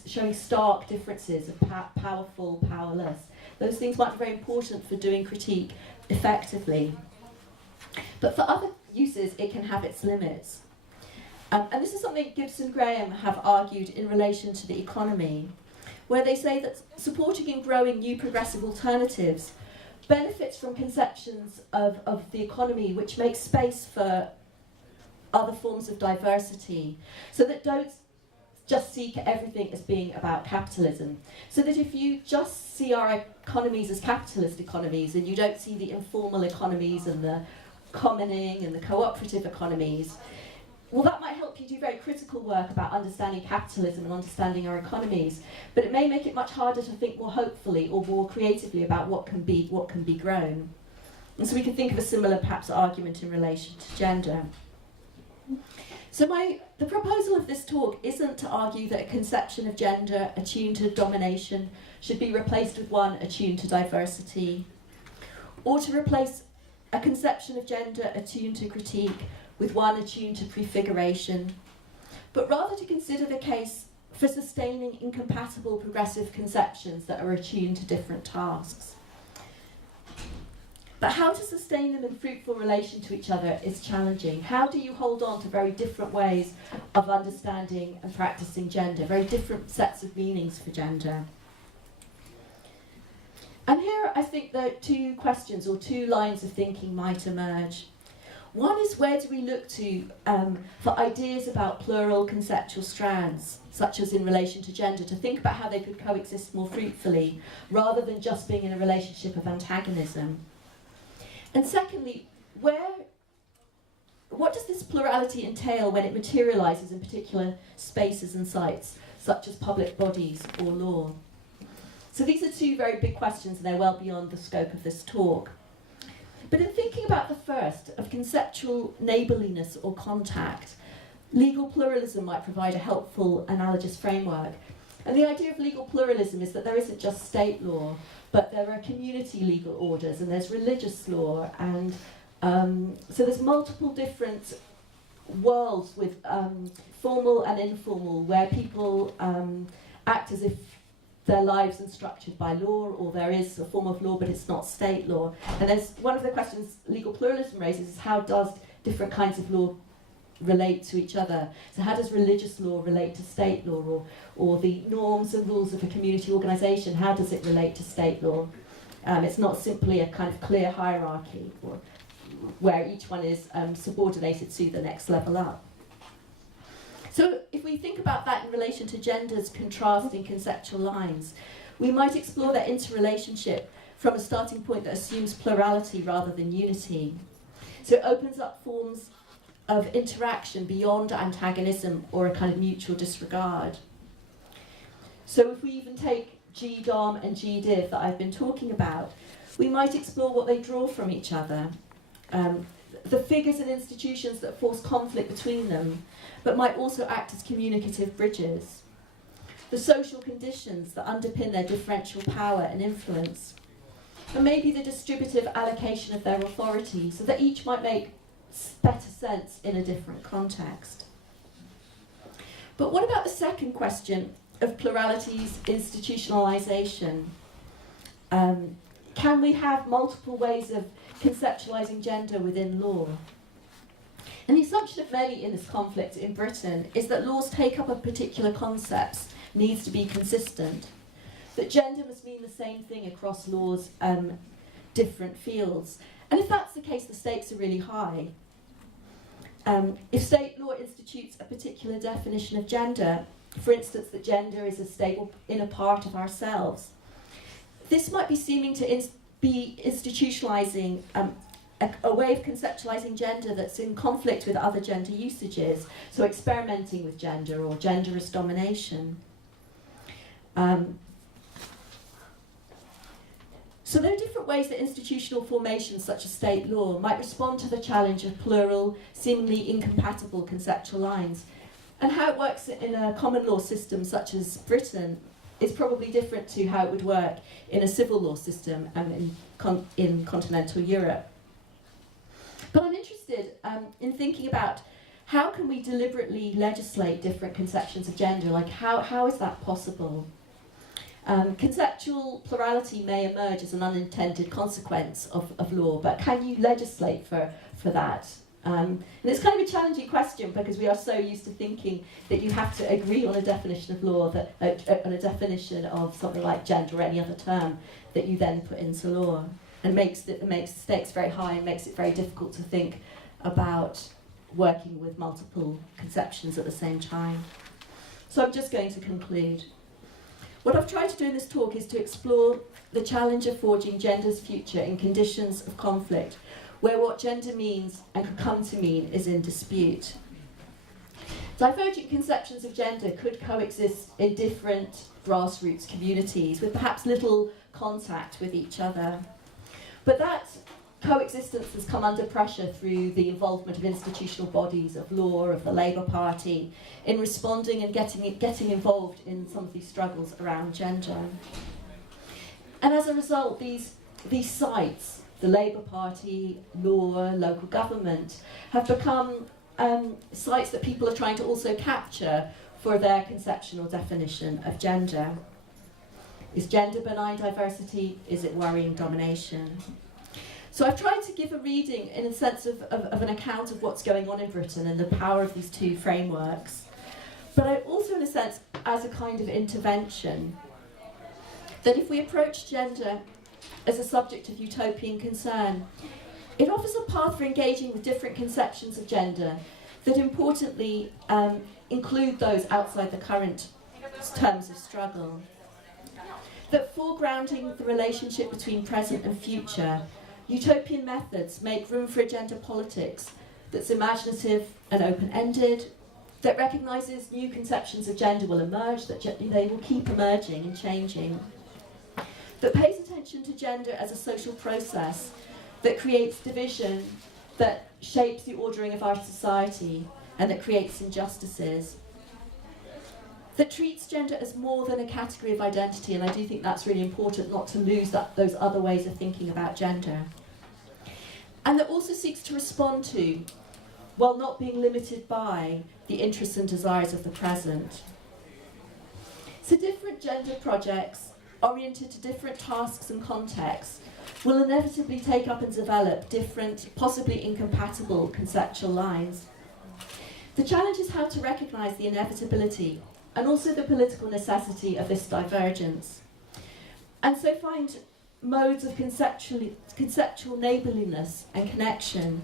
showing stark differences of powerful, powerless. Those things might be very important for doing critique effectively. But for other uses, it can have its limits. And this is something Gibson Graham have argued in relation to the economy, where they say that supporting and growing new progressive alternatives benefits from conceptions of the economy which make space for other forms of diversity, so that don't just see everything as being about capitalism. So that if you just see our economies as capitalist economies, and you don't see the informal economies and the commoning and the cooperative economies, well, that might help you do very critical work about understanding capitalism and understanding our economies, but it may make it much harder to think more hopefully or more creatively about what can be grown. And so we can think of a similar, perhaps, argument in relation to gender. So the proposal of this talk isn't to argue that a conception of gender attuned to domination should be replaced with one attuned to diversity, or to replace a conception of gender attuned to critique with one attuned to prefiguration, but rather to consider the case for sustaining incompatible progressive conceptions that are attuned to different tasks. But how to sustain them in fruitful relation to each other is challenging. How do you hold on to very different ways of understanding and practicing gender, very different sets of meanings for gender? And here I think there are two questions or two lines of thinking might emerge. One is, where do we look to for ideas about plural conceptual strands, such as in relation to gender, to think about how they could coexist more fruitfully, rather than just being in a relationship of antagonism? And secondly, what does this plurality entail when it materialises in particular spaces and sites, such as public bodies or law? So these are two very big questions, and they're well beyond the scope of this talk. But in thinking about the first, of conceptual neighbourliness or contact, legal pluralism might provide a helpful analogous framework. And the idea of legal pluralism is that there isn't just state law, but there are community legal orders, and there's religious law, and so there's multiple different worlds with formal and informal, where people act as if their lives are structured by law, or there is a form of law but it's not state law. And there's one of the questions legal pluralism raises is, how does different kinds of law relate to each other? So how does religious law relate to state law, or the norms and rules of a community organisation, how does it relate to state law? It's not simply a kind of clear hierarchy where each one is subordinated to the next level up. So if we think about that in relation to gender's contrasting conceptual lines, we might explore their interrelationship from a starting point that assumes plurality rather than unity. So it opens up forms of interaction beyond antagonism or a kind of mutual disregard. So if we even take GDOM and GDIV that I've been talking about, we might explore what they draw from each other. The figures and institutions that force conflict between them, but might also act as communicative bridges. The social conditions that underpin their differential power and influence. And maybe the distributive allocation of their authority, so that each might make better sense in a different context. But what about the second question of plurality's institutionalization? Can we have multiple ways of conceptualizing gender within law? And the assumption of many in this conflict in Britain is that law's take-up of particular concepts needs to be consistent, that gender must mean the same thing across law's different fields. And if that's the case, the stakes are really high. If state law institutes a particular definition of gender, for instance, that gender is a stable inner part of ourselves, this might be seeming to be institutionalizing a way of conceptualizing gender that's in conflict with other gender usages, so experimenting with gender or gender as domination. So there are different ways that institutional formations such as state law might respond to the challenge of plural, seemingly incompatible conceptual lines. And how it works in a common law system such as Britain is probably different to how it would work in a civil law system in continental Europe. But I'm interested interested in thinking about how can we deliberately legislate different conceptions of gender? Like how is that possible? Conceptual plurality may emerge as an unintended consequence of law, but can you legislate for that? And it's kind of a challenging question because we are so used to thinking that you have to agree on a definition of law, that on a definition of something like gender or any other term that you then put into law, and makes the stakes very high and makes it very difficult to think about working with multiple conceptions at the same time. So I'm just going to conclude. What I've tried to do in this talk is to explore the challenge of forging gender's future in conditions of conflict, where what gender means and could come to mean is in dispute. Divergent conceptions of gender could coexist in different grassroots communities with perhaps little contact with each other. But that coexistence has come under pressure through the involvement of institutional bodies, of law, of the Labour Party, in responding and getting involved in some of these struggles around gender. And as a result, these sites, the Labour Party, law, local government, have become sites that people are trying to also capture for their conceptual definition of gender. Is gender benign diversity? Is it worrying domination? So I've tried to give a reading in a sense of an account of what's going on in Britain and the power of these two frameworks, but I also in a sense as a kind of intervention, that if we approach gender as a subject of utopian concern, it offers a path for engaging with different conceptions of gender that importantly include those outside the current terms of struggle. That foregrounding the relationship between present and future, utopian methods make room for a gender politics that's imaginative and open-ended, that recognises new conceptions of gender will emerge, that they will keep emerging and changing, that pays attention to gender as a social process that creates division, that shapes the ordering of our society, and that creates injustices, that treats gender as more than a category of identity, and I do think that's really important not to lose those other ways of thinking about gender, and that also seeks to respond to, while not being limited by, the interests and desires of the present. So different gender projects oriented to different tasks and contexts will inevitably take up and develop different, possibly incompatible conceptual lines. The challenge is how to recognise the inevitability and also the political necessity of this divergence, and so find modes of conceptual neighbourliness and connection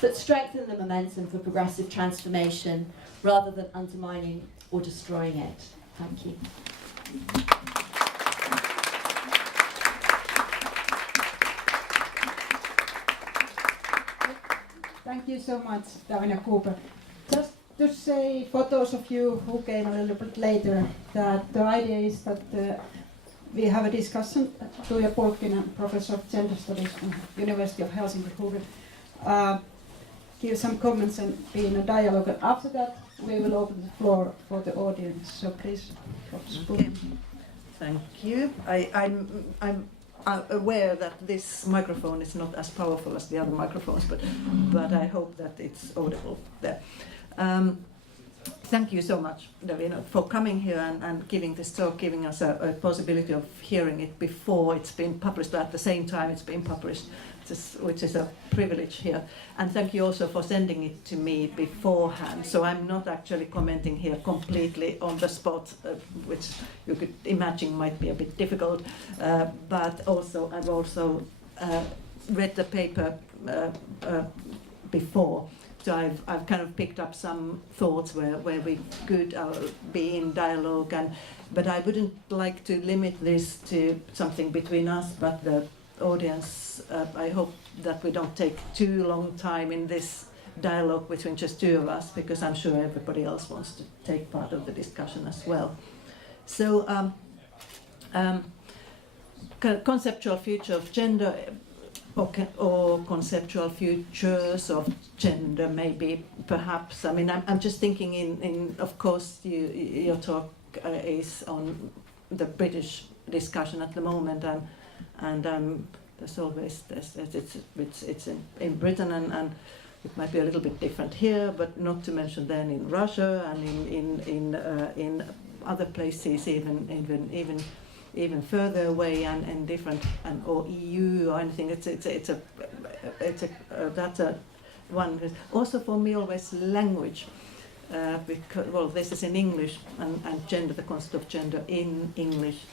that strengthen the momentum for progressive transformation rather than undermining or destroying it. Thank you. Thank you so much, Davina Cooper. Just to say, for those of you who came a little bit later, that the idea is that we have a discussion. Tuija Pulkkinen, Professor of Gender Studies from University of Helsinki, who will give some comments and be in a dialogue. And after that, we will open the floor for the audience. So please, Professor Pulkkinen. Thank you. I'm aware that this microphone is not as powerful as the other microphones, but I hope that it's audible there. Thank you so much, Davina, for coming here and giving this talk, giving us a possibility of hearing it before it's been published, at the same time it's been published, which is a privilege here. And thank you also for sending it to me beforehand. So I'm not actually commenting here completely on the spot, which you could imagine might be a bit difficult. But also I've also read the paper before. So I've kind of picked up some thoughts where we could be in dialogue, but I wouldn't like to limit this to something between us, but the audience. I hope that we don't take too long time in this dialogue between just two of us, because I'm sure everybody else wants to take part of the discussion as well. So, conceptual future of gender, or conceptual futures of gender, maybe, perhaps. I mean, I'm just thinking in of course, your talk is on the British discussion at the moment, and there's always it's in Britain, it might be a little bit different here, but not to mention then in Russia and in other places, even further away and different, or EU or anything. That's a one. Also for me, always language, because this is in English and gender, the concept of gender in English,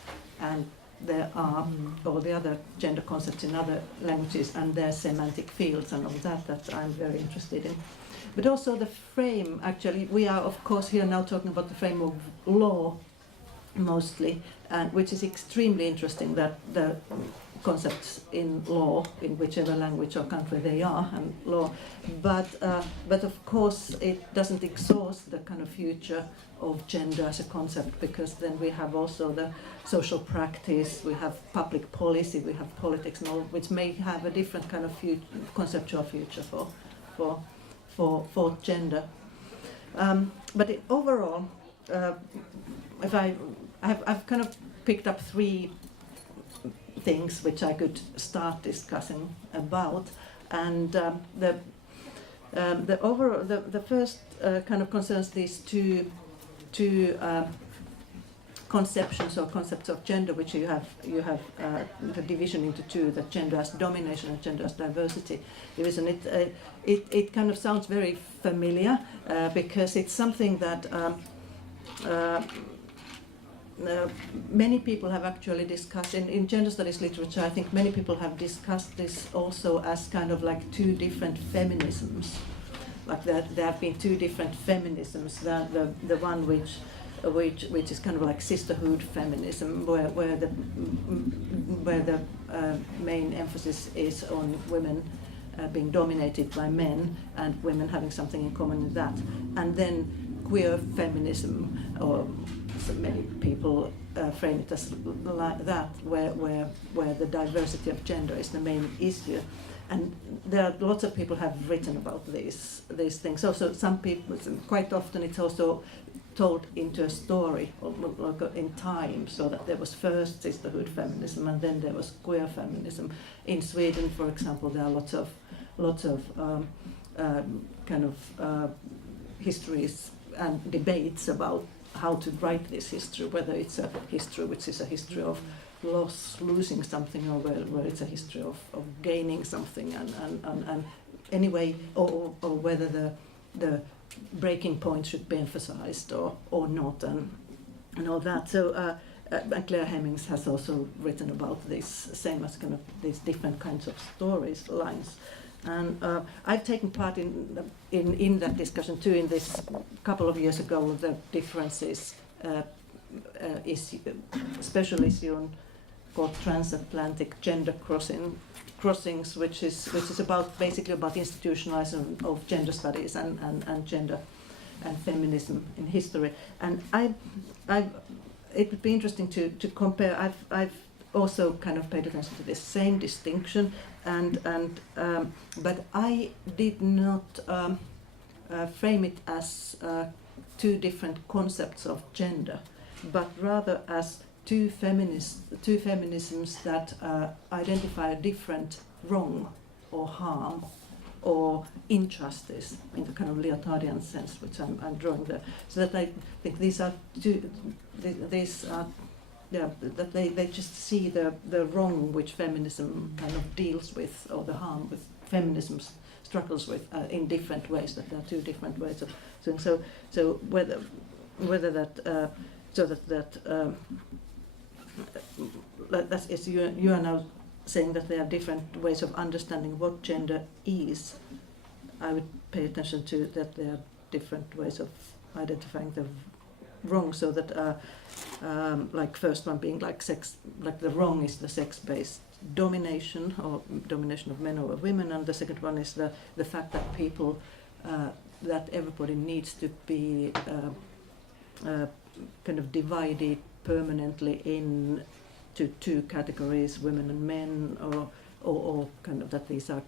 and there are all the other gender concepts in other languages and their semantic fields and all that I'm very interested in. But also the frame, actually, we are of course here now talking about the frame of law mostly, which is extremely interesting, that the concepts in law, in whichever language or country they are, and law, but of course it doesn't exhaust the kind of future of gender as a concept, because then we have also the social practice, we have public policy, we have politics, and all, which may have a different kind of conceptual future for gender. But overall, I've kind of picked up three things which I could start discussing about, and the first kind of concerns these two conceptions or concepts of gender, which you have the division into two: the gender as domination and gender as diversity division. It kind of sounds very familiar because it's something that many people have actually discussed in gender studies literature. I think many people have discussed this also as kind of like two different feminisms, like that there have been two different feminisms. The one which is kind of like sisterhood feminism, where the main emphasis is on women being dominated by men and women having something in common with that, and then queer feminism, or so many people frame it as like that, where the diversity of gender is the main issue. And there are lots of people have written about these things. Also, some people, quite often it's also told into a story, or in time, so that there was first sisterhood feminism and then there was queer feminism. In Sweden, for example, there are lots of kind of histories and debates about how to write this history, whether it's a history which is a history of losing something, or where it's a history of gaining something, and anyway, or whether the breaking point should be emphasized or not, and all that. So Claire Hemmings has also written about this, same as kind of these different kinds of stories, lines. And I've taken part in that discussion too. In this couple of years ago, the differences special issue called Transatlantic Gender Crossings, which is about basically about institutionalization of gender studies and gender and feminism in history. And it would be interesting to compare. I've also kind of paid attention to this same distinction, but I did not frame it as two different concepts of gender, but rather as two feminisms that identify a different wrong or harm or injustice in the kind of Lyotardian sense, which I'm drawing there. So that I think these are two. That they just see the wrong which feminism kind of deals with, or the harm which feminism struggles with in different ways. That there are two different ways of doing so. So whether that that is you are now saying that there are different ways of understanding what gender is. I would pay attention to that there are different ways of identifying the wrong, so that like first one being like sex, like the wrong is the sex-based domination or domination of men over women, and the second one is the fact that people that everybody needs to be kind of divided permanently into two categories, women and men, or kind of that these are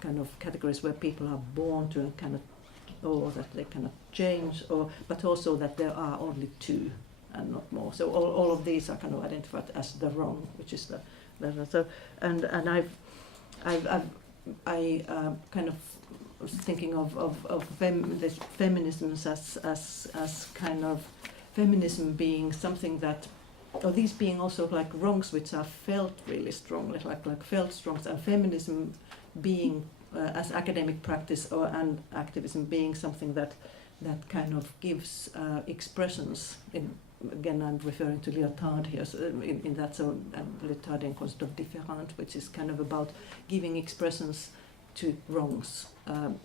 kind of categories where people are born to and cannot, or that they cannot change, but also that there are only two and not more. So all of these are kind of identified as the wrong, which is the so and I kind of thinking of this feminisms as kind of feminism being something that, or these being also like wrongs which are felt really strongly, like felt wrongs, and feminism being as academic practice and activism being something that kind of gives expressions. Again, I'm referring to Lyotard here, so in that, so Lyotardian concept of différent, which is kind of about giving expressions to wrongs,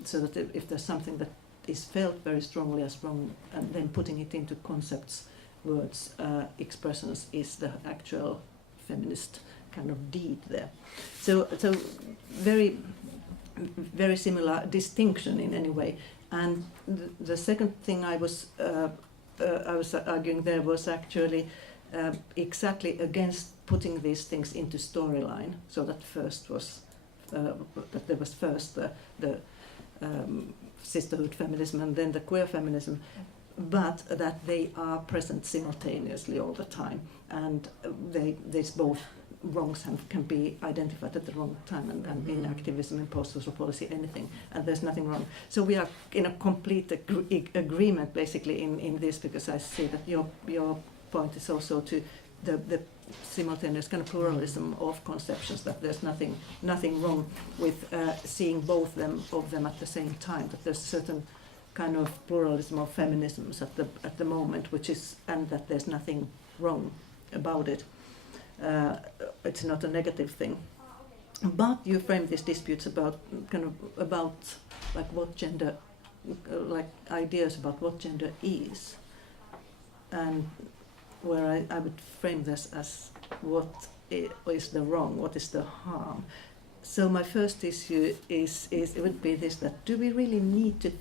so that if there's something that is felt very strongly as wrong, and then putting it into concepts, words, expressions is the actual feminist kind of deed there. So very, very similar distinction in any way. And the second thing I was arguing there was actually exactly against putting these things into storyline. So that first was that there was first the sisterhood feminism and then the queer feminism, but that they are present simultaneously all the time, and these both wrongs can be identified at the wrong time, and in activism, in post-social policy, anything, and there's nothing wrong. So we are in a complete agreement basically in this, because I see that your point is also to the simultaneous kind of pluralism of conceptions, that there's nothing wrong with seeing both of them at the same time, that there's certain kind of pluralism of feminisms at the moment, which is, and that there's nothing wrong about it. It's not a negative thing. But you frame these disputes about like what gender, like ideas about what gender is, and where I would frame this as what is the wrong, what is the harm. So my first issue is it would be this, that do we really need to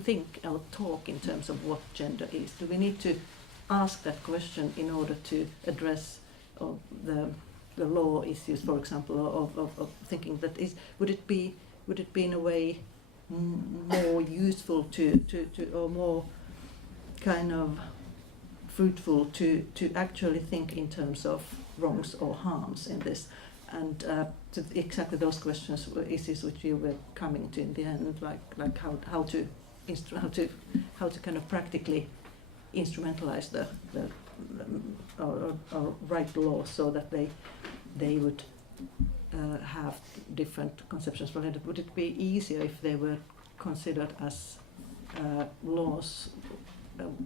think or talk in terms of what gender is? Do we need to ask that question in order to address the law issues, for example, of thinking that would it be in a way more useful to or more kind of fruitful to actually think in terms of wrongs or harms in this, and to exactly those questions, issues which you were coming to in the end, like how to kind of practically instrumentalize the or write laws so that they would have different conceptions related. Would it be easier if they were considered as laws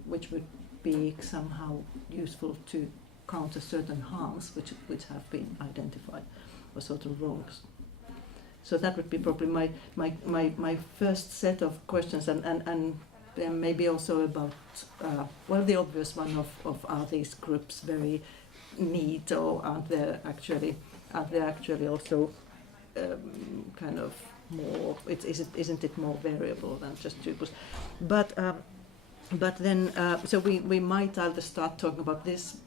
which would be somehow useful to counter certain harms which have been identified, or sort of wrongs? So that would be probably my first set of questions, and then maybe also about the obvious one of are these groups very neat, or aren't they actually also kind of more? Isn't it more variable than just two groups? But then so we might either start talking about this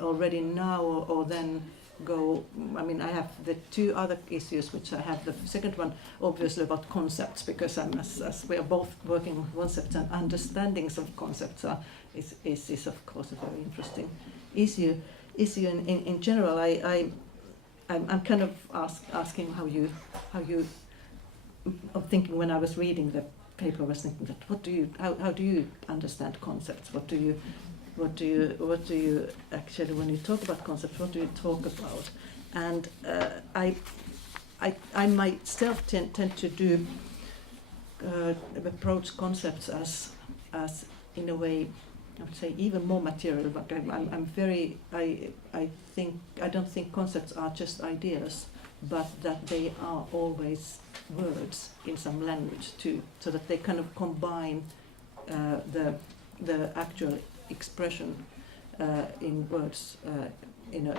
already now, or then go. I mean, I have the two other issues which I have. The second one, obviously, about concepts, because as we are both working on concepts, and understandings of concepts is of course a very interesting issue. In general, I'm kind of asking how you thinking when I was reading the paper. I was thinking that how do you understand concepts? What do you actually, when you talk about concepts, what do you talk about? And I myself tend to do approach concepts as in a way, I would say, even more material. But I don't think concepts are just ideas, but that they are always words in some language too, so that they kind of combine the actual expression in words, in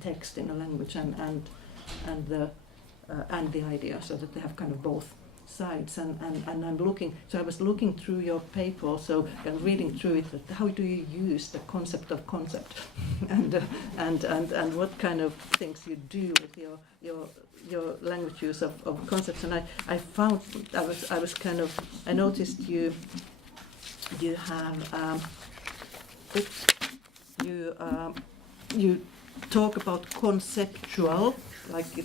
text, in a language, and the idea, so that they have kind of both sides. And I'm looking. So I was looking through your paper, so and reading through it. How do you use the concept of concept, and what kind of things you do with your language use of concepts? And I found I noticed you have you talk about conceptual, thank you,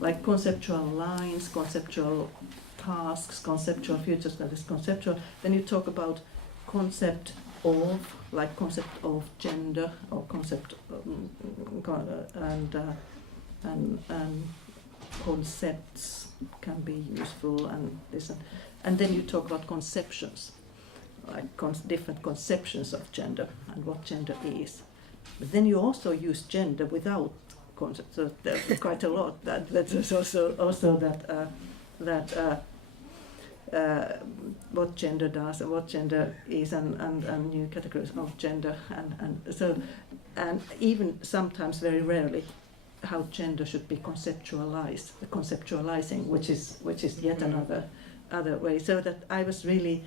like conceptual lines, conceptual tasks, conceptual future studies, conceptual. Then you talk about concept of, like concept of gender, or concept and concepts can be useful, and this, and then you talk about conceptions, like different conceptions of gender and what gender is. But then you also use gender without concept, so there's quite a lot. That's also that what gender does and what gender is, and new categories of gender, and even sometimes, very rarely, how gender should be conceptualized, the conceptualizing, which is yet another way. So that I was really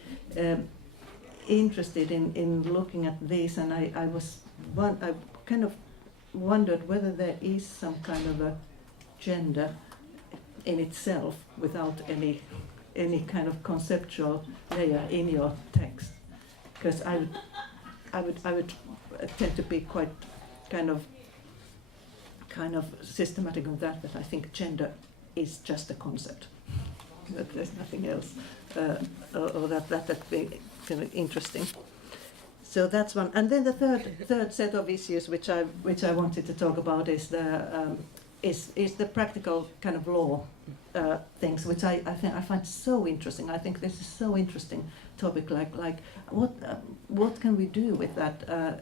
interested in looking at this, and I kind of wondered whether there is some kind of a gender in itself without any kind of conceptual layer in your text, because I would tend to be quite kind of systematic on that I think gender is just a concept, that there's nothing else, or that'd be kind of interesting. So that's one, and then the third set of issues which I wanted to talk about is the practical kind of law things, which I find so interesting. I think this is so interesting topic. Like what can we do with that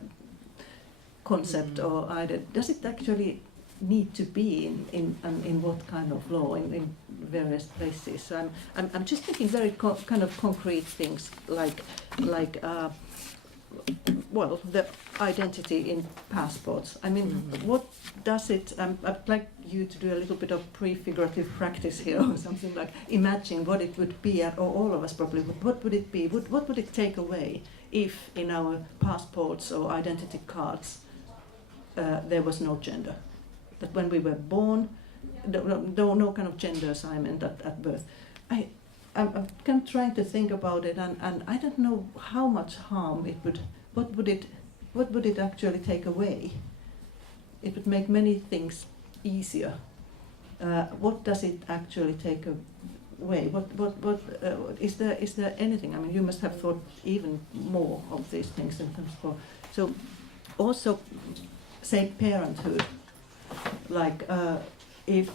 concept, or either does it actually need to be in what kind of law in various places? So I'm just thinking very kind of concrete things like well, the identity in passports. I mean, what does it? I'd like you to do a little bit of prefigurative practice here, or something like imagine what it would be, or all of us probably. What would it be? What would it take away if in our passports or identity cards there was no gender? That when we were born, no kind of gender assignment at birth. I'm kind of trying to think about it, and I don't know how much harm it would. What would it actually take away? It would make many things easier. What does it actually take away? What is there anything? I mean, you must have thought even more of these things in terms of. So, also, say parenthood. Like if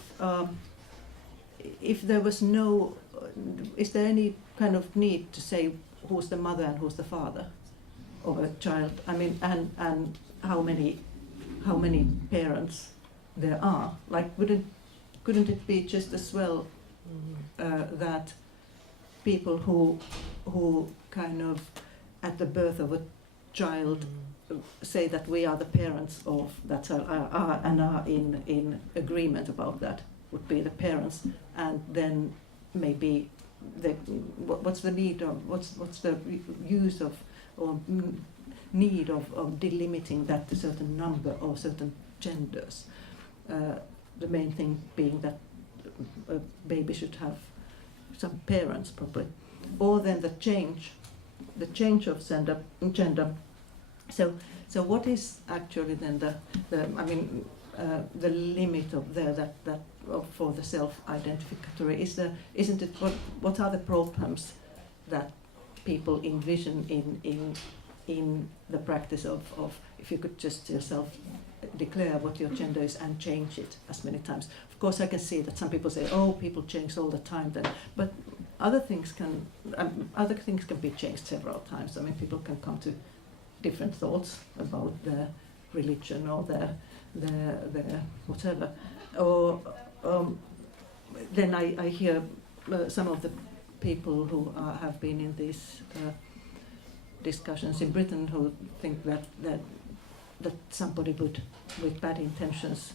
there was no. Is there any kind of need to say who's the mother and who's the father of a child? I mean, and how many parents there are? Like, couldn't it be just as well that people who kind of at the birth of a child say that we are the parents of that child and are in agreement about that would be the parents, and then maybe what's the need of what's the use of or need of delimiting that to certain number or certain genders. The main thing being that a baby should have some parents probably, or then the change of gender. So what is actually then the limit of that for the self-identificatory? Isn't it what are the problems that people envision in the practice of if you could just yourself declare what your gender is and change it as many times? Of course, I can see that some people say, "Oh, people change all the time." Then, but other things can be changed several times. I mean, people can come to different thoughts about their religion or their whatever. Or then I hear some of the people who have been in these discussions in Britain who think that somebody would, with bad intentions,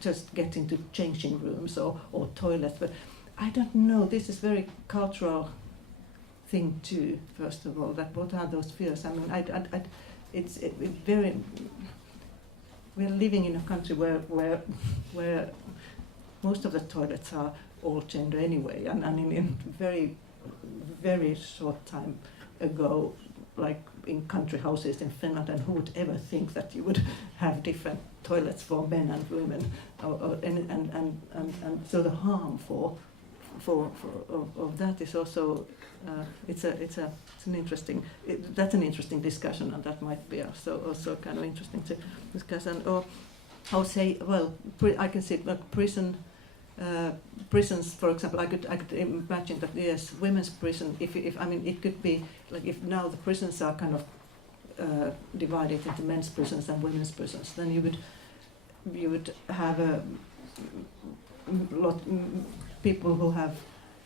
just get into changing rooms or toilets. But I don't know. This is very cultural thing too. First of all, that what are those fears? I mean, it's very. We're living in a country where most of the toilets are all gender anyway, and in very, very short time ago, like in country houses in Finland, and who would ever think that you would have different toilets for men and women, and so the harm of that is also it's an interesting that's an interesting discussion, and that might be also kind of interesting to discuss. And or how say I can see like prisons, for example. I could imagine that yes, women's prison. If I mean, it could be like if now the prisons are kind of divided into men's prisons and women's prisons, then you would have a lot people who have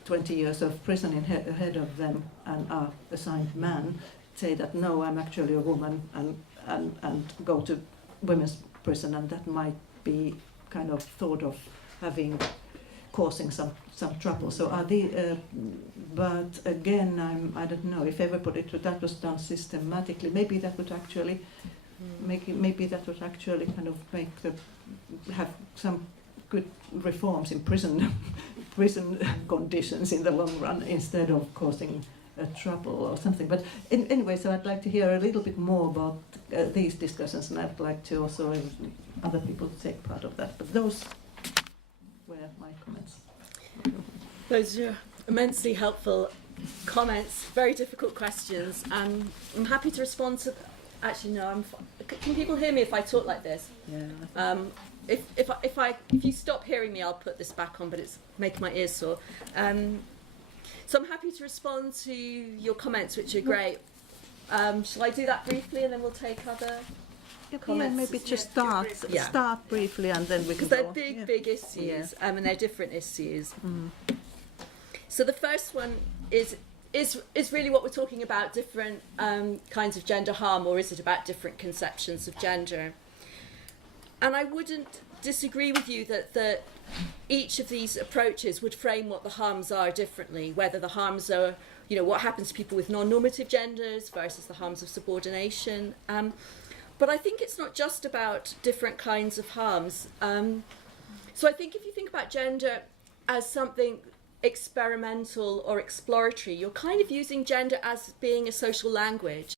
20 years of prison ahead of them and are assigned man say that no, I'm actually a woman, and go to women's prison, and that might be kind of thought of causing some trouble. So are but again, I don't know if everybody that was done systematically. Maybe that would actually kind of have some good reforms in prison conditions in the long run, instead of causing trouble or something. But anyway, so I'd like to hear a little bit more about these discussions, and I'd like to also other people to take part of that. But those were my comments. Those are immensely helpful comments, very difficult questions. I'm happy to respond to. Actually, no. Can people hear me if I talk like this? Yeah. If you stop hearing me, I'll put this back on, but it's making my ears sore. So I'm happy to respond to your comments, which are great. Shall I do that briefly, and then we'll take other comments? Yeah, maybe just start briefly, and then we can. Because they're big issues, and they're different issues. Mm. So the first one is really what we're talking about: different kinds of gender harm, or is it about different conceptions of gender? And I wouldn't disagree with you that each of these approaches would frame what the harms are differently, whether the harms are, what happens to people with non-normative genders versus the harms of subordination. But I think it's not just about different kinds of harms. So I think if you think about gender as something experimental or exploratory, you're kind of using gender as being a social language.